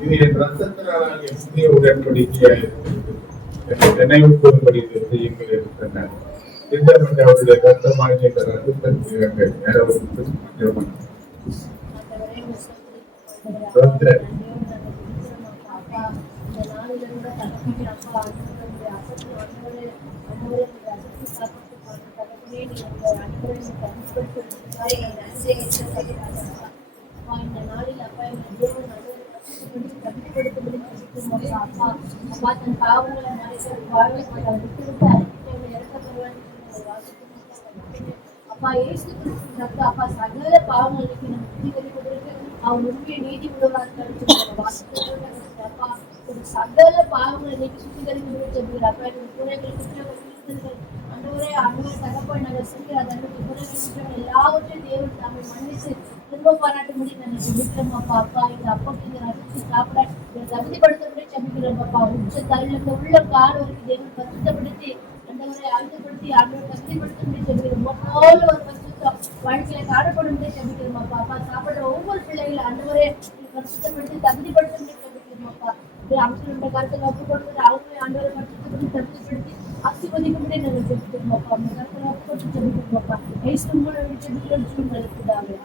இது என் ரத்தத்தினாலாகிய புதிய உடன்படிக்கையாக நினைவு கூறும்படி செய்யுங்கள் என்று சொன்னார். திட்டமிட்ட அவருடைய ரத்தமாக என்ற ரத்தத்திற்கு இந்த நாளில் அப்பா அப்பா தன் பாவங்களை அப்பா இயேசு கிறிஸ்து அப்பா சகல பாவங்களுக்கு நம்ம சுத்திகரிப்பதற்கு அவர் உண்மையை நீதி உள்ளவராக அப்பா ஒரு சகல பாவங்களை நீக்கி சுத்திகரிப்பதற்கு அப்பா குறைகளுக்கு அன்றுவரே அன்றுவரை தகப்பா நாங்கள் செய்ய அதற்கு எல்லாவற்றையும் தேவன் தாமை மன்னிச்சு திரும்ப பாராட்ட முடியும் நாங்கள் ஜெபிக்கிறோம் அப்பா. அப்பா இந்த அப்பத்தை இந்த ரசித்து சாப்பிட தகுதிப்படுத்தப்படி ஜெபிக்கிறோம் அப்பா. உச்ச தலையில உள்ள கால் வரைக்கும் தேவன் பரிசுத்தப்படுத்தி அண்டவரை ஆழ்த்தப்படுத்தி ஆண்டவரை தகுதிப்படுத்தப்படி ஜெபிக்கிறோம். போல ஒரு பரிசுத்தம் வாழ்க்கையில காணப்படும்படி ஜெபிக்கிறோம் அப்பா. அப்பா சாப்பிடுற ஒவ்வொரு பிள்ளைகளை அண்டவரை பரிசுத்தப்படுத்தி தகுதிப்படுத்தப்படி ஜெபிக்கிறோம் அப்பா. அமைச்சர் கருத்தில் ஒப்பு கொடுத்து அவங்களே ஆண்டவரை பரிசுத்தப்படுத்தி தகுதிப்படுத்தி ஆசீர்வதிக்கும்படி நாங்கள் ஜெபிக்கிறோம் அப்பா. அந்த கருத்தில் ஒப்பு கொடுத்து ஜெபிக்கிறோம் அப்பா. இயேசு மூலம் ஜெபிக்கிறோம் சூழ்நிலைக்குதாவே.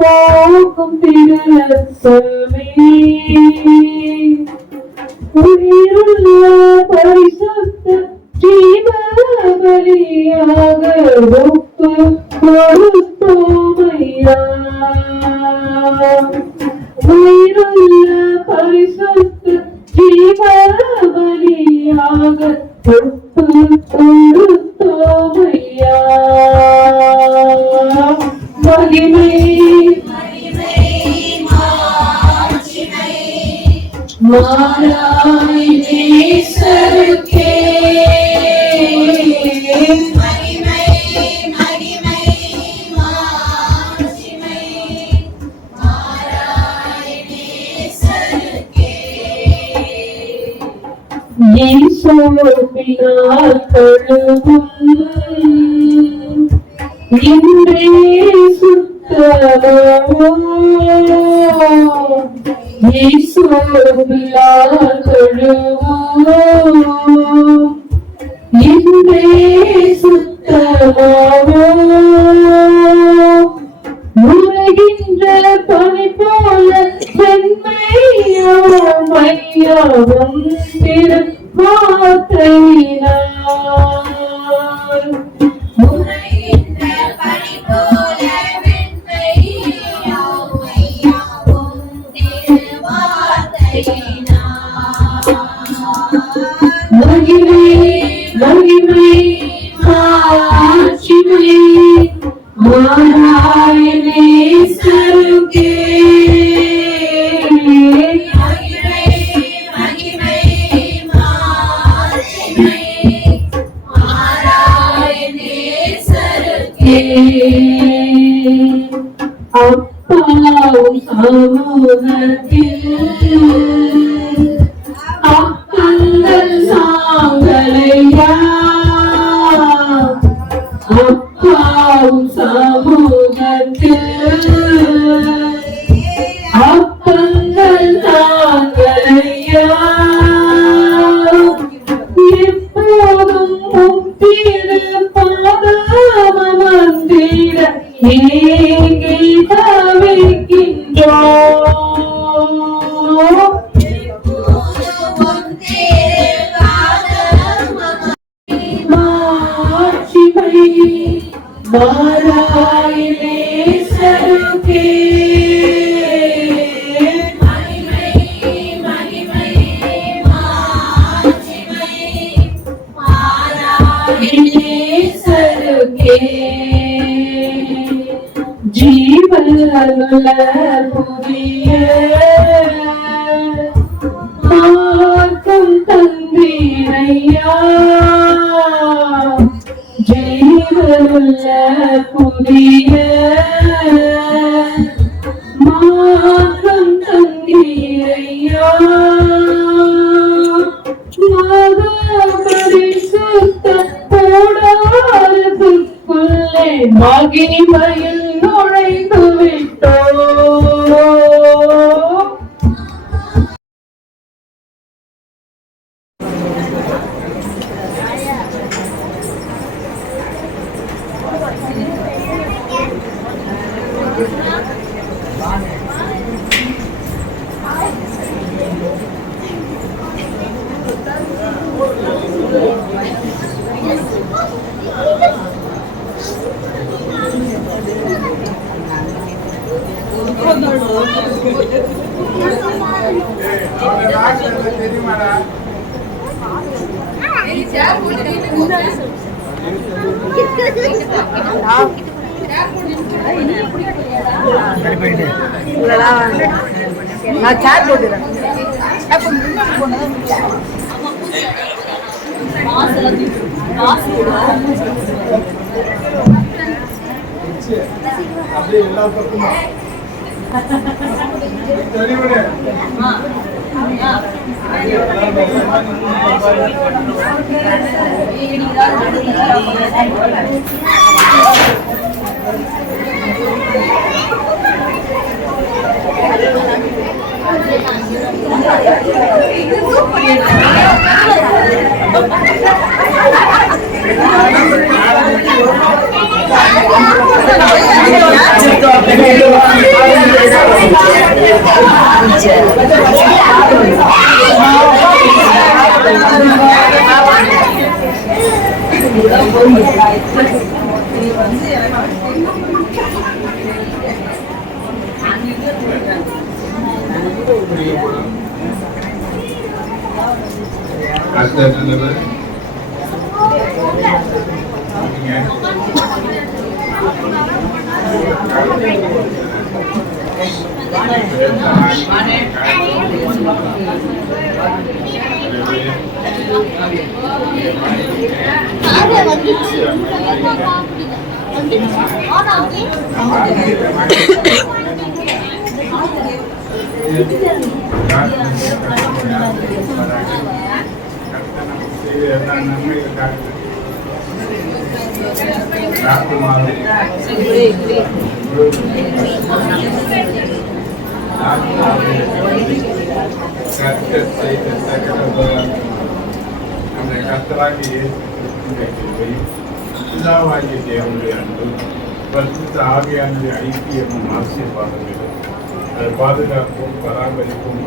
போக்கும் திருரத்தமே உயிருள்ள பரிசுத்த ஜீவபலியாக ஒப்பு கொடுத்தோமையா. உயிருள்ள பரிசுத்த ஜீவபலியாக ஒப்பு கொடுத்தோமையா. மகிமை மாறாய் நேசருக்கே மகிமை மகிமை மாட்சிமை மாறாய் நேசருக்கே. இயேசுவினால் கழுவும் இன்றே சுத்தமோ இயேசுவினால் கழுவும் இன்றே சுத்தமோ உலகின்ற பனி போல செம்மையாவும் மையாவும் திரு வார்த்தையினால் உலகின்ற பனி போல வெண்மையாவும் மையாவும் திரு வார்த்தையினால் மகிமை மகிமை மாட்சிமை மாறாய் நேசருக்கே அப்பாவும் சமூகத்தில் அப்பங்கள் சாங்கலையா அப்பாவும் சமூகத்தில் அப்பங்கள் சாங்கலையா எப்போதும் முத்திரு பாதமந்திர ஏங்கி தவிக்கின்றோம் மாட்சிமை மாறாயிலே சருகே ஜீவனுள்ள புதிய மார்க்கம் தந்தீரையா ஜீவனுள்ள புதிய மார்க்கம் தந்தீரையா மகிமையில் நுழைந்து விட்டோம். தெரியுமாடா? நான் சாட் போட்டுறேன். அப்படியே எல்லா பக்கமும் தெரியுமே. கர்த்தராகிய பிதாவாகிய தேவனுடைய அன்பும் பரிசுத்த ஆவியானுடைய ஐக்கியமும் ஆசீர்வாதங்களும் அதை பாதுகாப்பும் பராமரிப்பும்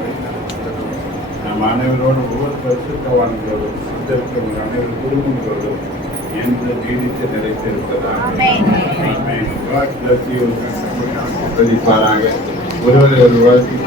நம் அனைவரோடும் ஒவ்வொரு பரிசுத்தவான்களோடும் சித்தருக்கும் அனைவரும் குடும்பங்களோடும் என்று நீடித்து நிலைத்திருப்பதாக பிரதிப்பாராக ஒருவரை ஒரு வாழ்க்கை